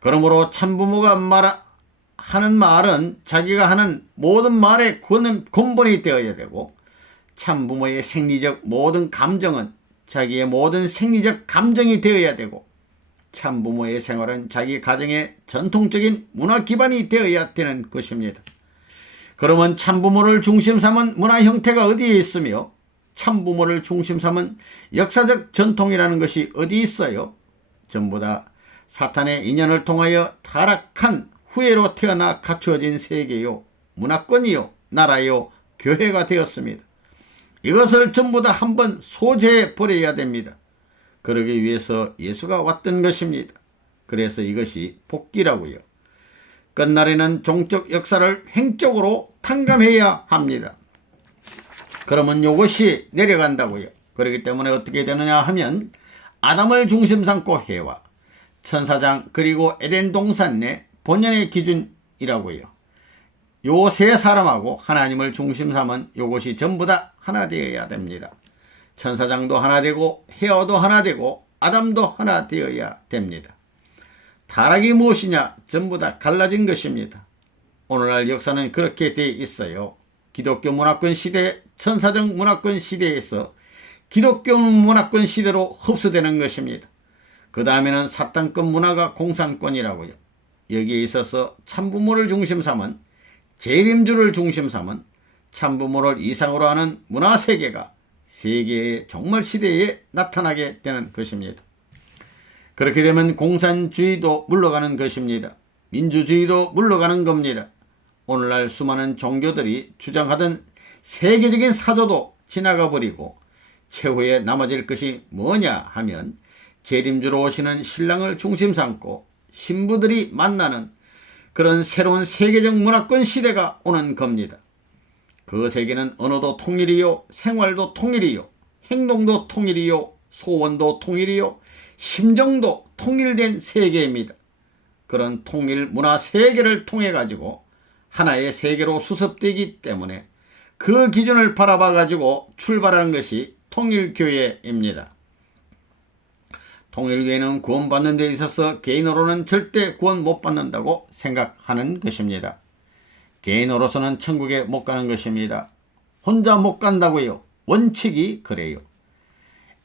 그러므로 참부모가 하는 말은 자기가 하는 모든 말의 근본이 되어야 되고 참부모의 생리적 모든 감정은 자기의 모든 생리적 감정이 되어야 되고 참부모의 생활은 자기 가정의 전통적인 문화 기반이 되어야 되는 것입니다. 그러면 참부모를 중심 삼은 문화 형태가 어디에 있으며 참부모를 중심 삼은 역사적 전통이라는 것이 어디 있어요? 전부 다 사탄의 인연을 통하여 타락한 후예로 태어나 갖추어진 세계요, 문화권이요, 나라요, 교회가 되었습니다. 이것을 전부 다 한번 소재해 버려야 됩니다. 그러기 위해서 예수가 왔던 것입니다. 그래서 이것이 복귀라고요. 끝날에는 종적 역사를 횡적으로 탕감해야 합니다. 그러면 이것이 내려간다고요. 그렇기 때문에 어떻게 되느냐 하면 아담을 중심 삼고 해와 천사장 그리고 에덴 동산 내 본연의 기준이라고요. 요 세 사람하고 하나님을 중심 삼은 요것이 전부 다 하나 되어야 됩니다. 천사장도 하나 되고 헤어도 하나 되고 아담도 하나 되어야 됩니다. 타락이 무엇이냐? 전부 다 갈라진 것입니다. 오늘날 역사는 그렇게 되어 있어요. 기독교 문화권 시대, 천사적 문화권 시대에서 기독교 문화권 시대로 흡수되는 것입니다. 그 다음에는 사탄권 문화가 공산권이라고요. 여기에 있어서 참부모를 중심 삼은, 재림주를 중심 삼은 참부모를 이상으로 하는 문화세계가 세계의 종말 시대에 나타나게 되는 것입니다. 그렇게 되면 공산주의도 물러가는 것입니다. 민주주의도 물러가는 겁니다. 오늘날 수많은 종교들이 주장하던 세계적인 사조도 지나가 버리고 최후에 남아질 것이 뭐냐 하면 재림주로 오시는 신랑을 중심 삼고 신부들이 만나는 그런 새로운 세계적 문화권 시대가 오는 겁니다. 그 세계는 언어도 통일이요, 생활도 통일이요, 행동도 통일이요, 소원도 통일이요, 심정도 통일된 세계입니다. 그런 통일 문화 세계를 통해 가지고 하나의 세계로 수습되기 때문에 그 기준을 바라봐 가지고 출발하는 것이 통일교회입니다. 통일교회는 구원받는 데 있어서 개인으로는 절대 구원 못 받는다고 생각하는 것입니다. 개인으로서는 천국에 못 가는 것입니다. 혼자 못 간다고요. 원칙이 그래요.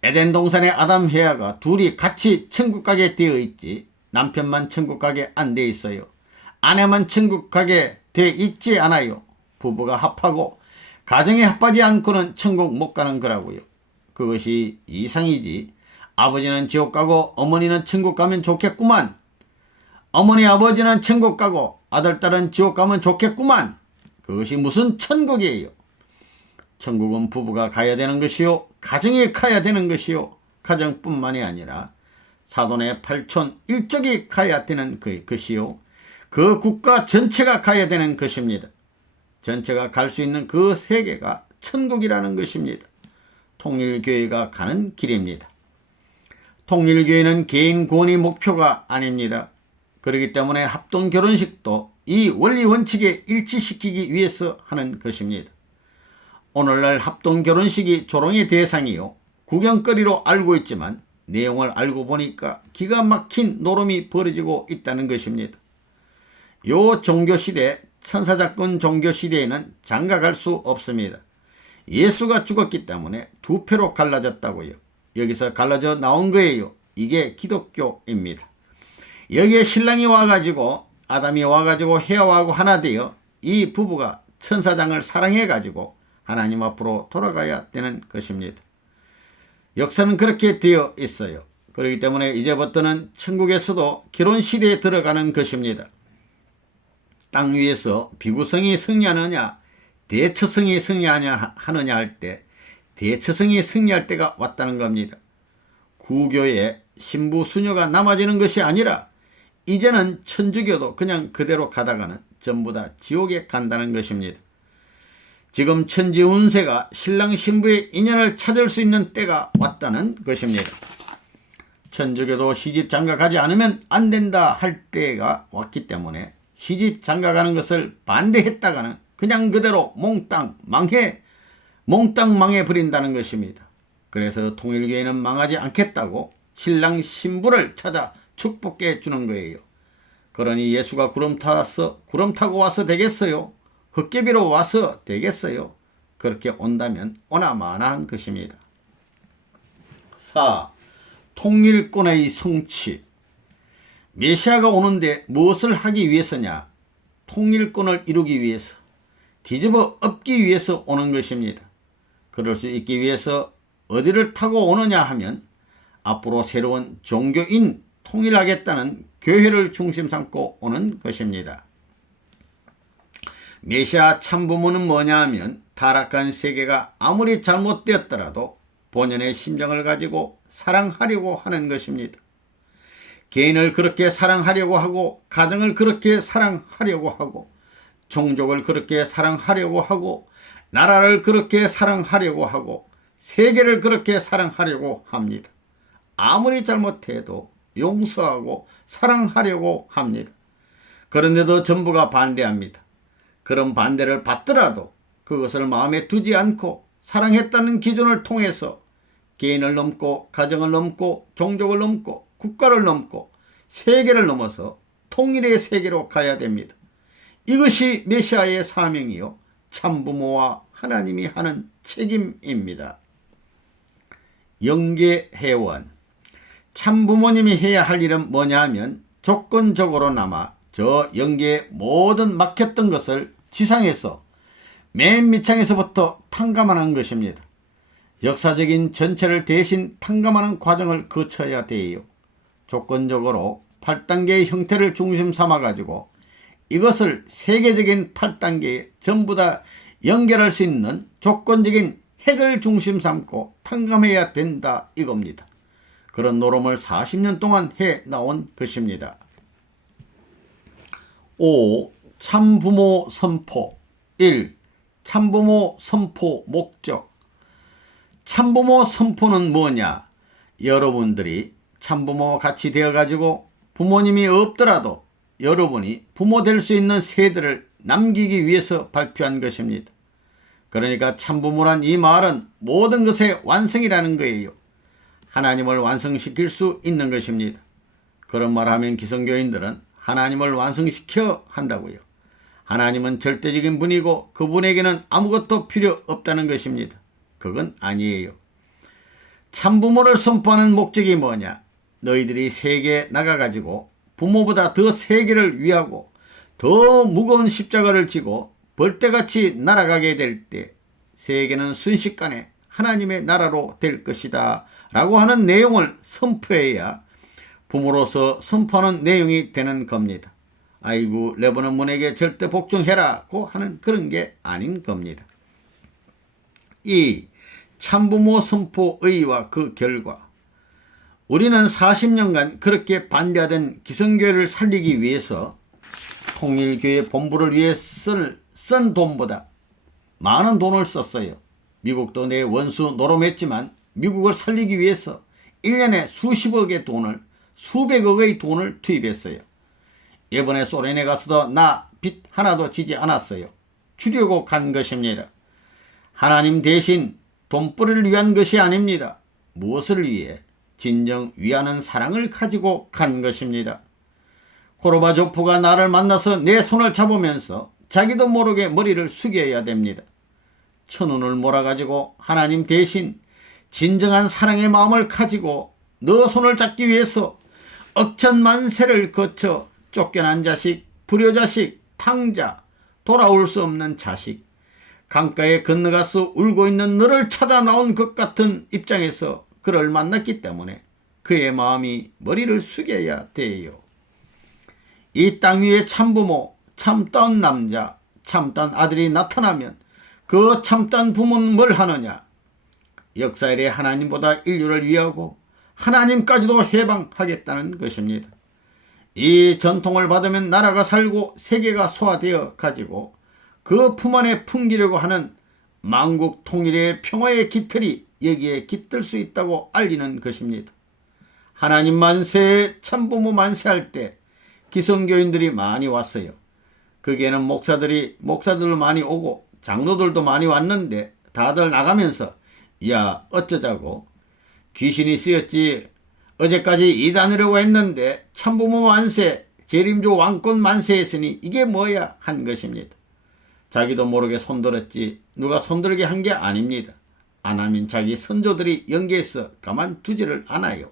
에덴 동산의 아담 헤아가 둘이 같이 천국 가게 되어 있지 남편만 천국 가게 안 돼 있어요. 아내만 천국 가게 돼 있지 않아요. 부부가 합하고 가정에 합하지 않고는 천국 못 가는 거라고요. 그것이 이상이지. 아버지는 지옥 가고 어머니는 천국 가면 좋겠구만. 어머니 아버지는 천국 가고 아들 딸은 지옥 가면 좋겠구만. 그것이 무슨 천국이에요. 천국은 부부가 가야 되는 것이요, 가정이 가야 되는 것이요, 가정뿐만이 아니라 사돈의 팔촌 일족이 가야 되는 것이요, 그 국가 전체가 가야 되는 것입니다. 전체가 갈 수 있는 그 세계가 천국이라는 것입니다. 통일교회가 가는 길입니다. 통일교회는 개인 구원이 목표가 아닙니다. 그렇기 때문에 합동 결혼식도 이 원리 원칙에 일치시키기 위해서 하는 것입니다. 오늘날 합동 결혼식이 조롱의 대상이요, 구경거리로 알고 있지만 내용을 알고 보니까 기가 막힌 노름이 벌어지고 있다는 것입니다. 요 종교시대, 천사작권 종교시대에는 장가갈 수 없습니다. 예수가 죽었기 때문에 두 패로 갈라졌다고요. 여기서 갈라져 나온 거예요. 이게 기독교입니다. 여기에 신랑이 와가지고 아담이 와가지고 헤어하고 하나 되어 이 부부가 천사장을 사랑해가지고 하나님 앞으로 돌아가야 되는 것입니다. 역사는 그렇게 되어 있어요. 그렇기 때문에 이제부터는 천국에서도 결혼시대에 들어가는 것입니다. 땅 위에서 비구성이 승리하느냐 대처성이 승리하느냐 할 때 대처성이 승리할 때가 왔다는 겁니다. 구교에 신부 수녀가 남아지는 것이 아니라 이제는 천주교도 그냥 그대로 가다가는 전부 다 지옥에 간다는 것입니다. 지금 천지 운세가 신랑 신부의 인연을 찾을 수 있는 때가 왔다는 것입니다. 천주교도 시집 장가 가지 않으면 안 된다 할 때가 왔기 때문에 시집 장가 가는 것을 반대했다가는 그냥 그대로 몽땅 망해 버린다는 것입니다. 그래서 통일교회는 망하지 않겠다고 신랑 신부를 찾아 축복해 주는 거예요. 그러니 예수가 구름 타고 와서 되겠어요? 헛개비로 와서 되겠어요? 그렇게 온다면 오나마나한 것입니다. 4. 통일권의 성취. 메시아가 오는데 무엇을 하기 위해서냐? 통일권을 이루기 위해서, 뒤집어 엎기 위해서 오는 것입니다. 그럴 수 있기 위해서 어디를 타고 오느냐 하면 앞으로 새로운 종교인 통일하겠다는 교회를 중심 삼고 오는 것입니다. 메시아 참부모는 뭐냐 하면 타락한 세계가 아무리 잘못되었더라도 본연의 심정을 가지고 사랑하려고 하는 것입니다. 개인을 그렇게 사랑하려고 하고, 가정을 그렇게 사랑하려고 하고, 종족을 그렇게 사랑하려고 하고, 나라를 그렇게 사랑하려고 하고, 세계를 그렇게 사랑하려고 합니다. 아무리 잘못해도 용서하고 사랑하려고 합니다. 그런데도 전부가 반대합니다. 그런 반대를 받더라도 그것을 마음에 두지 않고 사랑했다는 기준을 통해서 개인을 넘고 가정을 넘고 종족을 넘고 국가를 넘고 세계를 넘어서 통일의 세계로 가야 됩니다. 이것이 메시아의 사명이요 참부모와 하나님이 하는 책임입니다. 영계회원. 참부모님이 해야 할 일은 뭐냐 하면 조건적으로나마 저 영계의 모든 막혔던 것을 지상에서 맨 밑창에서부터 탕감하는 것입니다. 역사적인 전체를 대신 탕감하는 과정을 거쳐야 돼요. 조건적으로 8단계의 형태를 중심 삼아 가지고 이것을 세계적인 8단계에 전부 다 연결할 수 있는 조건적인 핵을 중심 삼고 탕감해야 된다 이겁니다. 그런 노름을 40년 동안 해 나온 것입니다. 5. 참부모 선포. 1. 참부모 선포 목적. 참부모 선포는 뭐냐? 여러분들이 참부모와 같이 되어가지고 부모님이 없더라도 여러분이 부모 될 수 있는 세대를 남기기 위해서 발표한 것입니다. 그러니까 참부모란 이 말은 모든 것의 완성이라는 거예요. 하나님을 완성시킬 수 있는 것입니다. 그런 말을 하면 기성교인들은 하나님을 완성시켜 한다고요. 하나님은 절대적인 분이고 그분에게는 아무것도 필요 없다는 것입니다. 그건 아니에요. 참부모를 선포하는 목적이 뭐냐? 너희들이 세계에 나가가지고 부모보다 더 세계를 위하고 더 무거운 십자가를 지고 벌떼같이 날아가게 될 때 세계는 순식간에 하나님의 나라로 될 것이다 라고 하는 내용을 선포해야 부모로서 선포하는 내용이 되는 겁니다. 아이고 레버넌 문에게 절대 복종해라고 하는 그런 게 아닌 겁니다. 2. 참부모 선포 의의와 그 결과. 우리는 40년간 그렇게 반대하던 기성교회를 살리기 위해서 통일교회 본부를 위해 쓴 돈보다 많은 돈을 썼어요. 미국도 내 원수 노름했지만 미국을 살리기 위해서 1년에 수십억의 돈을 수백억의 돈을 투입했어요. 이번에 소련에 가서도 나 빚 하나도 지지 않았어요. 주려고 간 것입니다. 하나님 대신 돈벌이를 위한 것이 아닙니다. 무엇을 위해? 진정 위하는 사랑을 가지고 간 것입니다. 고르바초프가 나를 만나서 내 손을 잡으면서 자기도 모르게 머리를 숙여야 됩니다. 천운을 몰아가지고 하나님 대신 진정한 사랑의 마음을 가지고 너 손을 잡기 위해서 억천만세를 거쳐 쫓겨난 자식, 불효자식, 탕자, 돌아올 수 없는 자식, 강가에 건너가서 울고 있는 너를 찾아 나온 것 같은 입장에서 그를 만났기 때문에 그의 마음이 머리를 숙여야 돼요. 이 땅 위에 참부모, 참다운 남자, 참다운 아들이 나타나면 그 참다운 부모는 뭘 하느냐? 역사일에 하나님보다 인류를 위하고 하나님까지도 해방하겠다는 것입니다. 이 전통을 받으면 나라가 살고 세계가 소화되어 가지고 그 품 안에 풍기려고 하는 만국 통일의 평화의 깃털이 여기에 깃들 수 있다고 알리는 것입니다. 하나님 만세, 참부모 만세할 때 기성교인들이 많이 왔어요. 거기에는 목사들도 많이 오고 장로들도 많이 왔는데 다들 나가면서 야 어쩌자고 귀신이 쓰였지 어제까지 이단이라고 했는데 참부모 만세, 재림조 왕권 만세 했으니 이게 뭐야 한 것입니다. 자기도 모르게 손들었지 누가 손들게 한 게 아닙니다. 안 하면 자기 선조들이 연계해서 가만두지를 않아요.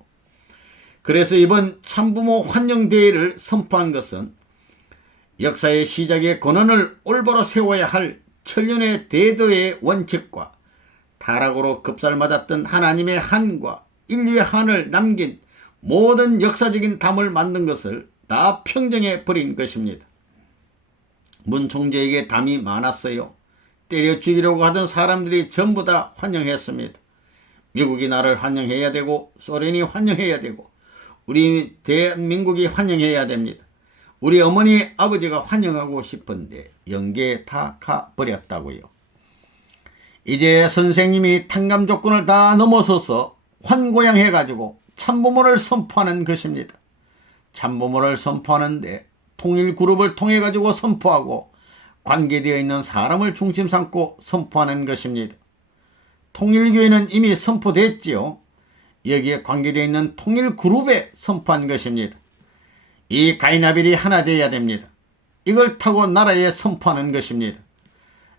그래서 이번 참부모 환영대회를 선포한 것은 역사의 시작의 근원을 올바로 세워야 할 천년의 대도의 원칙과 타락으로 급살맞았던 하나님의 한과 인류의 한을 남긴 모든 역사적인 담을 만든 것을 다 평정해 버린 것입니다. 문 총재에게 담이 많았어요. 때려 죽이려고 하던 사람들이 전부 다 환영했습니다. 미국이 나를 환영해야 되고 소련이 환영해야 되고 우리 대한민국이 환영해야 됩니다. 우리 어머니 아버지가 환영하고 싶은데 영계에 다 가버렸다고요. 이제 선생님이 탕감 조건을 다 넘어서서 환고양해가지고 참부모를 선포하는 것입니다. 참부모를 선포하는데 통일그룹을 통해 가지고 선포하고 관계되어 있는 사람을 중심 삼고 선포하는 것입니다. 통일교회는 이미 선포됐지요. 여기에 관계되어 있는 통일그룹에 선포한 것입니다. 이 가인아벨이 하나 되어야 됩니다. 이걸 타고 나라에 선포하는 것입니다.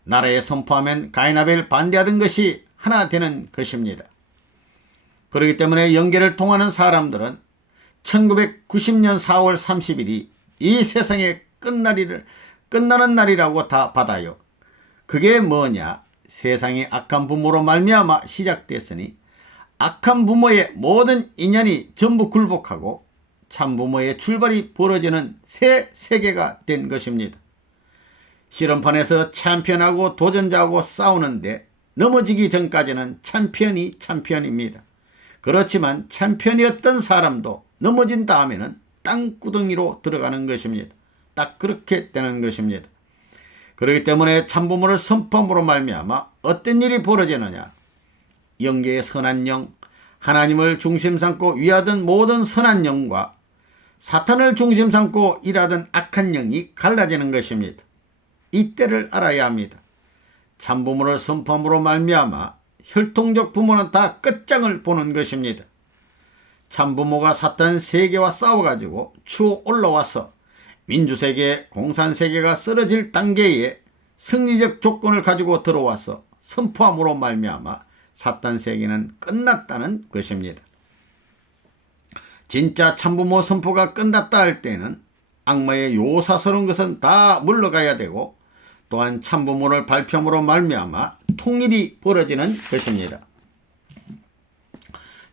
나라에 선포하면 가인아벨 반대하던 것이 하나 되는 것입니다. 그렇기 때문에 영계를 통하는 사람들은 1990년 4월 30일이 이 세상의 끝나는 날이라고 다 받아요. 그게 뭐냐? 세상이 악한 부모로 말미암아 시작됐으니 악한 부모의 모든 인연이 전부 굴복하고 참부모의 출발이 벌어지는 새 세계가 된 것입니다. 실험판에서 챔피언하고 도전자하고 싸우는데 넘어지기 전까지는 챔피언입니다. 그렇지만 챔피언이었던 사람도 넘어진 다음에는 땅구덩이로 들어가는 것입니다. 딱 그렇게 되는 것입니다. 그렇기 때문에 참부모를 선포함으로 말미암아 어떤 일이 벌어지느냐? 영계의 선한 영, 하나님을 중심 삼고 위하던 모든 선한 영과 사탄을 중심 삼고 일하던 악한 영이 갈라지는 것입니다. 이때를 알아야 합니다. 참부모를 선포함으로 말미암아 혈통적 부모는 다 끝장을 보는 것입니다. 참부모가 사탄 세계와 싸워가지고 추어 올라와서 민주세계, 공산세계가 쓰러질 단계에 승리적 조건을 가지고 들어와서 선포함으로 말미암아 사탄 세계는 끝났다는 것입니다. 진짜 참부모 선포가 끝났다 할 때는 악마의 요사스러운 것은 다 물러가야 되고 또한 참부모를 발표함으로 말미암아 통일이 벌어지는 것입니다.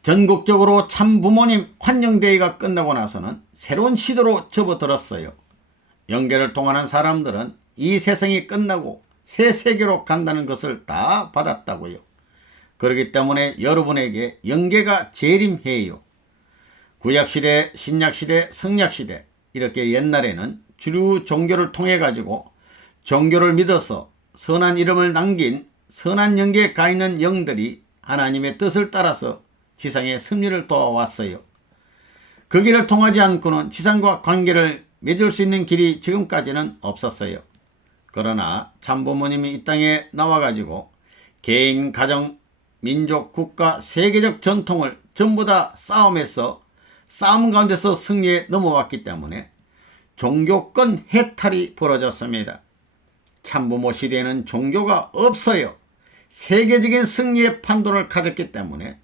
전국적으로 참부모님 환영대회가 끝나고 나서는 새로운 시도로 접어들었어요. 영계를 통하는 사람들은 이 세상이 끝나고 새 세계로 간다는 것을 다 받았다고요. 그렇기 때문에 여러분에게 영계가 재림해요. 구약시대, 신약시대, 성약시대 이렇게 옛날에는 주류 종교를 통해 가지고 종교를 믿어서 선한 이름을 남긴 선한 영계에 가 있는 영들이 하나님의 뜻을 따라서 지상의 승리를 도와왔어요. 그 길을 통하지 않고는 지상과 관계를 맺을 수 있는 길이 지금까지는 없었어요. 그러나 참부모님이 이 땅에 나와가지고 개인, 가정, 민족, 국가, 세계적 전통을 전부 다 싸움 가운데서 승리에 넘어왔기 때문에 종교권 해탈이 벌어졌습니다. 참부모 시대에는 종교가 없어요. 세계적인 승리의 판도를 가졌기 때문에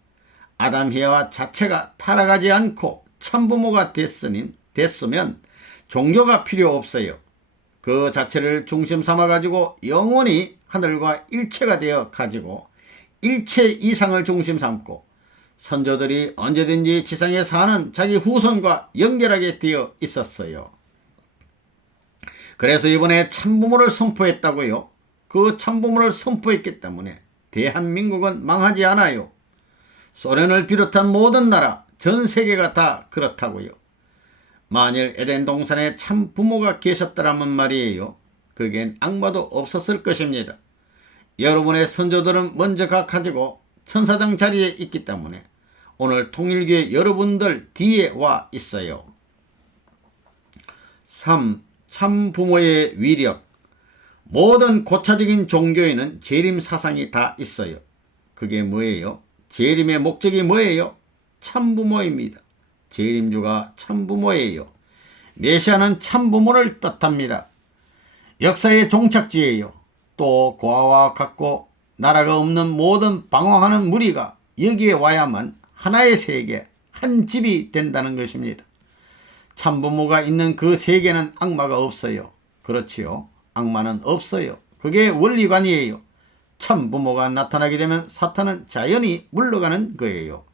아담 해와 자체가 타락하지 않고 참부모가 됐으면 종교가 필요 없어요. 그 자체를 중심 삼아 가지고 영원히 하늘과 일체가 되어 가지고 일체 이상을 중심 삼고 선조들이 언제든지 지상에 사는 자기 후손과 연결하게 되어 있었어요. 그래서 이번에 참부모를 선포했다고요. 그 참부모를 선포했기 때문에 대한민국은 망하지 않아요. 소련을 비롯한 모든 나라, 전 세계가 다 그렇다고요. 만일 에덴 동산에 참부모가 계셨더라면 말이에요. 그겐 악마도 없었을 것입니다. 여러분의 선조들은 먼저 가지고 천사장 자리에 있기 때문에 오늘 통일교회 여러분들 뒤에 와 있어요. 3. 참부모의 위력. 모든 고차적인 종교에는 재림 사상이 다 있어요. 그게 뭐예요? 재림의 목적이 뭐예요? 참부모입니다. 재림주가 참부모예요. 메시아는 참부모를 뜻합니다. 역사의 종착지예요. 또 고아와 같고 나라가 없는 모든 방황하는 무리가 여기에 와야만 하나의 세계, 한 집이 된다는 것입니다. 참부모가 있는 그 세계는 악마가 없어요. 그렇지요. 악마는 없어요. 그게 원리관이에요. 참부모가 나타나게 되면 사탄은 자연히 물러가는 거예요.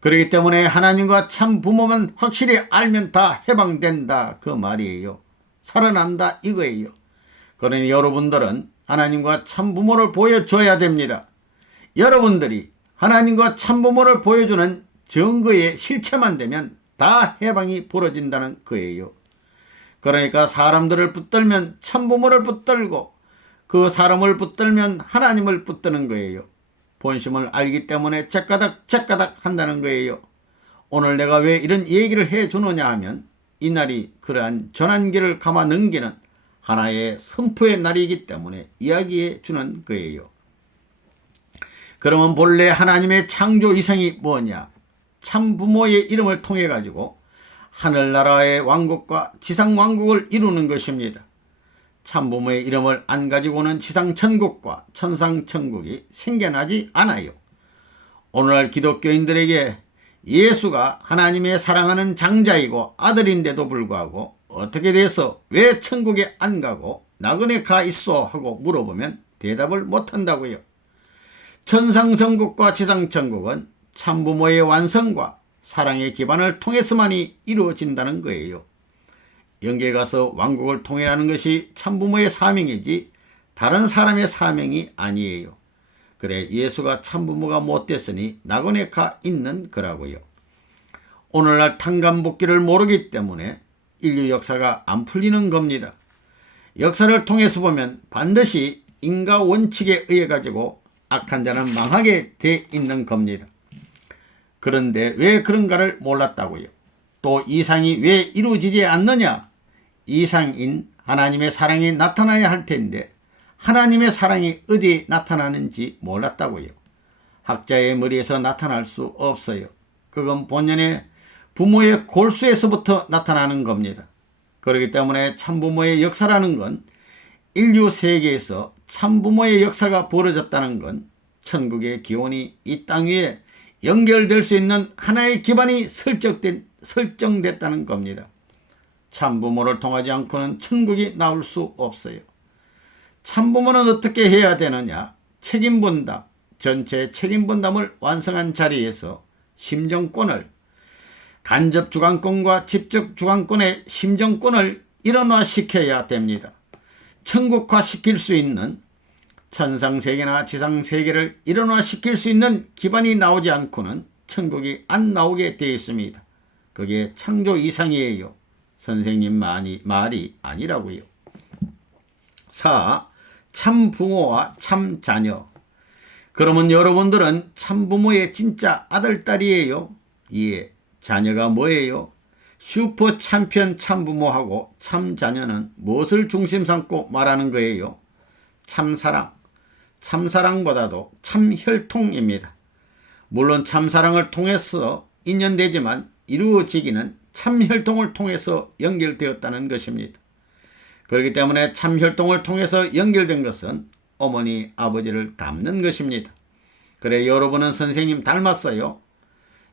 그렇기 때문에 하나님과 참부모만 확실히 알면 다 해방된다 그 말이에요. 살아난다 이거예요. 그러니 여러분들은 하나님과 참부모를 보여줘야 됩니다. 여러분들이 하나님과 참부모를 보여주는 증거의 실체만 되면 다 해방이 벌어진다는 거예요. 그러니까 사람들을 붙들면 참부모를 붙들고 그 사람을 붙들면 하나님을 붙드는 거예요. 본심을 알기 때문에 째까닥 한다는 거예요. 오늘 내가 왜 이런 얘기를 해주느냐 하면 이날이 그러한 전환기를 감아 넘기는 하나의 선포의 날이기 때문에 이야기해 주는 거예요. 그러면 본래 하나님의 창조 이성이 뭐냐? 참 부모의 이름을 통해 가지고 하늘나라의 왕국과 지상 왕국을 이루는 것입니다. 참 부모의 이름을 안 가지고는 지상 천국과 천상 천국이 생겨나지 않아요. 오늘날 기독교인들에게 예수가 하나님의 사랑하는 장자이고 아들인데도 불구하고 어떻게 돼서 왜 천국에 안 가고 나그네 가 있어 하고 물어보면 대답을 못한다고요. 천상천국과 지상천국은 참부모의 완성과 사랑의 기반을 통해서만이 이루어진다는 거예요. 영계에 가서 왕국을 통일하는 것이 참부모의 사명이지 다른 사람의 사명이 아니에요. 그래 예수가 참부모가 못됐으니 나그네 가 있는 거라고요. 오늘날 탕감복귀를 모르기 때문에 인류 역사가 안 풀리는 겁니다. 역사를 통해서 보면 반드시 인과 원칙에 의해 가지고 악한 자는 망하게 돼 있는 겁니다. 그런데 왜 그런가를 몰랐다고요. 또 이상이 왜 이루어지지 않느냐? 이상인 하나님의 사랑이 나타나야 할 텐데 하나님의 사랑이 어디에 나타나는지 몰랐다고요. 학자의 머리에서 나타날 수 없어요. 그건 본연의 부모의 골수에서부터 나타나는 겁니다. 그렇기 때문에 참부모의 역사라는 건 인류 세계에서 참부모의 역사가 벌어졌다는 건 천국의 기원이 이 땅 위에 연결될 수 있는 하나의 기반이 설정됐다는 겁니다. 참부모를 통하지 않고는 천국이 나올 수 없어요. 참부모는 어떻게 해야 되느냐? 책임분담, 전체 책임분담을 완성한 자리에서 심정권을 간접 주관권과 직접 주관권의 심정권을 일원화시켜야 됩니다. 천국화시킬 수 있는 천상세계나 지상세계를 일원화시킬 수 있는 기반이 나오지 않고는 천국이 안 나오게 되어 있습니다. 그게 창조 이상이에요. 선생님 말이 아니라고요. 4. 참부모와 참자녀. 그러면 여러분들은 참부모의 진짜 아들, 딸이에요? 예. 자녀가 뭐예요? 슈퍼 챔피언 참부모하고 참자녀는 무엇을 중심 삼고 말하는 거예요? 참사랑. 참사랑보다도 참혈통입니다. 물론 참사랑을 통해서 인연되지만 이루어지기는 참혈통을 통해서 연결되었다는 것입니다. 그렇기 때문에 참혈통을 통해서 연결된 것은 어머니, 아버지를 닮는 것입니다. 그래 여러분은 선생님 닮았어요.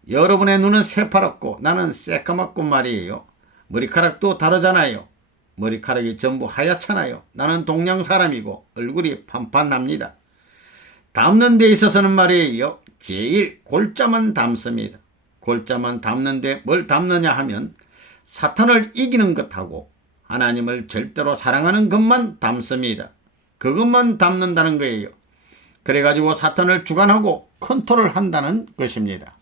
여러분의 눈은 새파랗고 나는 새까맣고 말이에요. 머리카락도 다르잖아요. 머리카락이 전부 하얗잖아요. 나는 동양 사람이고 얼굴이 판판합니다. 닮는 데 있어서는 말이에요. 제일 골자만 닮습니다. 골자만 닮는데 뭘 닮느냐 하면 사탄을 이기는 것하고 하나님을 절대로 사랑하는 것만 닮습니다. 그것만 닮는다는 거예요. 그래가지고 사탄을 주관하고 컨트롤한다는 것입니다.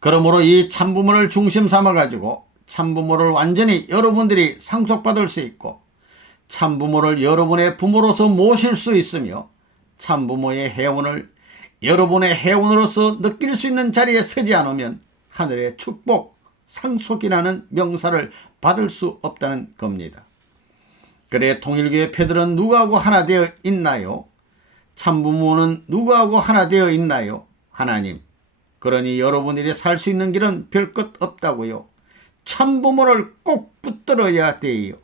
그러므로 이 참부모를 중심 삼아가지고 참부모를 완전히 여러분들이 상속받을 수 있고 참부모를 여러분의 부모로서 모실 수 있으며 참부모의 해원을 여러분의 해원으로서 느낄 수 있는 자리에 서지 않으면 하늘의 축복, 상속이라는 명사를 받을 수 없다는 겁니다. 그래 통일교회 패들은 누구하고 하나 되어 있나요? 참부모는 누구하고 하나 되어 있나요? 하나님. 그러니 여러분들이 살 수 있는 길은 별 것 없다고요. 참부모를 꼭 붙들어야 돼요.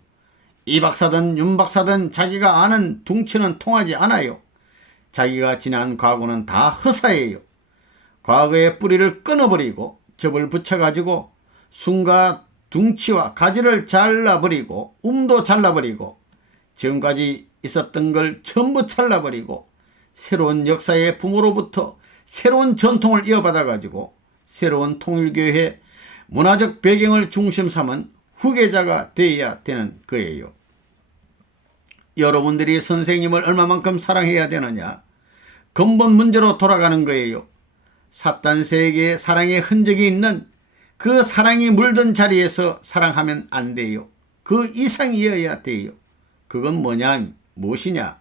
이 박사든 윤 박사든 자기가 아는 둥치는 통하지 않아요. 자기가 지난 과거는 다 허사예요. 과거의 뿌리를 끊어버리고 접을 붙여가지고 순과 둥치와 가지를 잘라버리고 움도 잘라버리고 지금까지 있었던 걸 전부 잘라버리고 새로운 역사의 부모로부터 새로운 전통을 이어받아 가지고 새로운 통일교회의 문화적 배경을 중심 삼은 후계자가 되어야 되는 거예요. 여러분들이 선생님을 얼마만큼 사랑해야 되느냐? 근본 문제로 돌아가는 거예요. 사탄 세계에 사랑의 흔적이 있는 그 사랑이 물든 자리에서 사랑하면 안 돼요. 그 이상이어야 돼요. 그건 무엇이냐?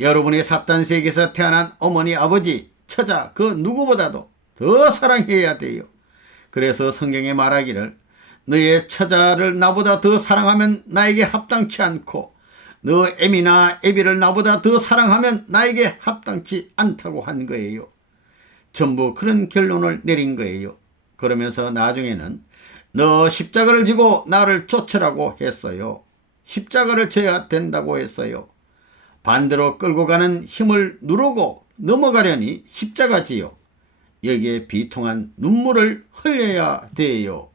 여러분의 사탄 세계에서 태어난 어머니, 아버지, 처자 그 누구보다도 더 사랑해야 돼요. 그래서 성경에 말하기를 너의 처자를 나보다 더 사랑하면 나에게 합당치 않고 너 에미나 에비를 나보다 더 사랑하면 나에게 합당치 않다고 한 거예요. 전부 그런 결론을 내린 거예요. 그러면서 나중에는 너 십자가를 지고 나를 쫓으라고 했어요. 십자가를 져야 된다고 했어요. 반대로 끌고 가는 힘을 누르고 넘어가려니 십자가지요. 여기에 비통한 눈물을 흘려야 돼요.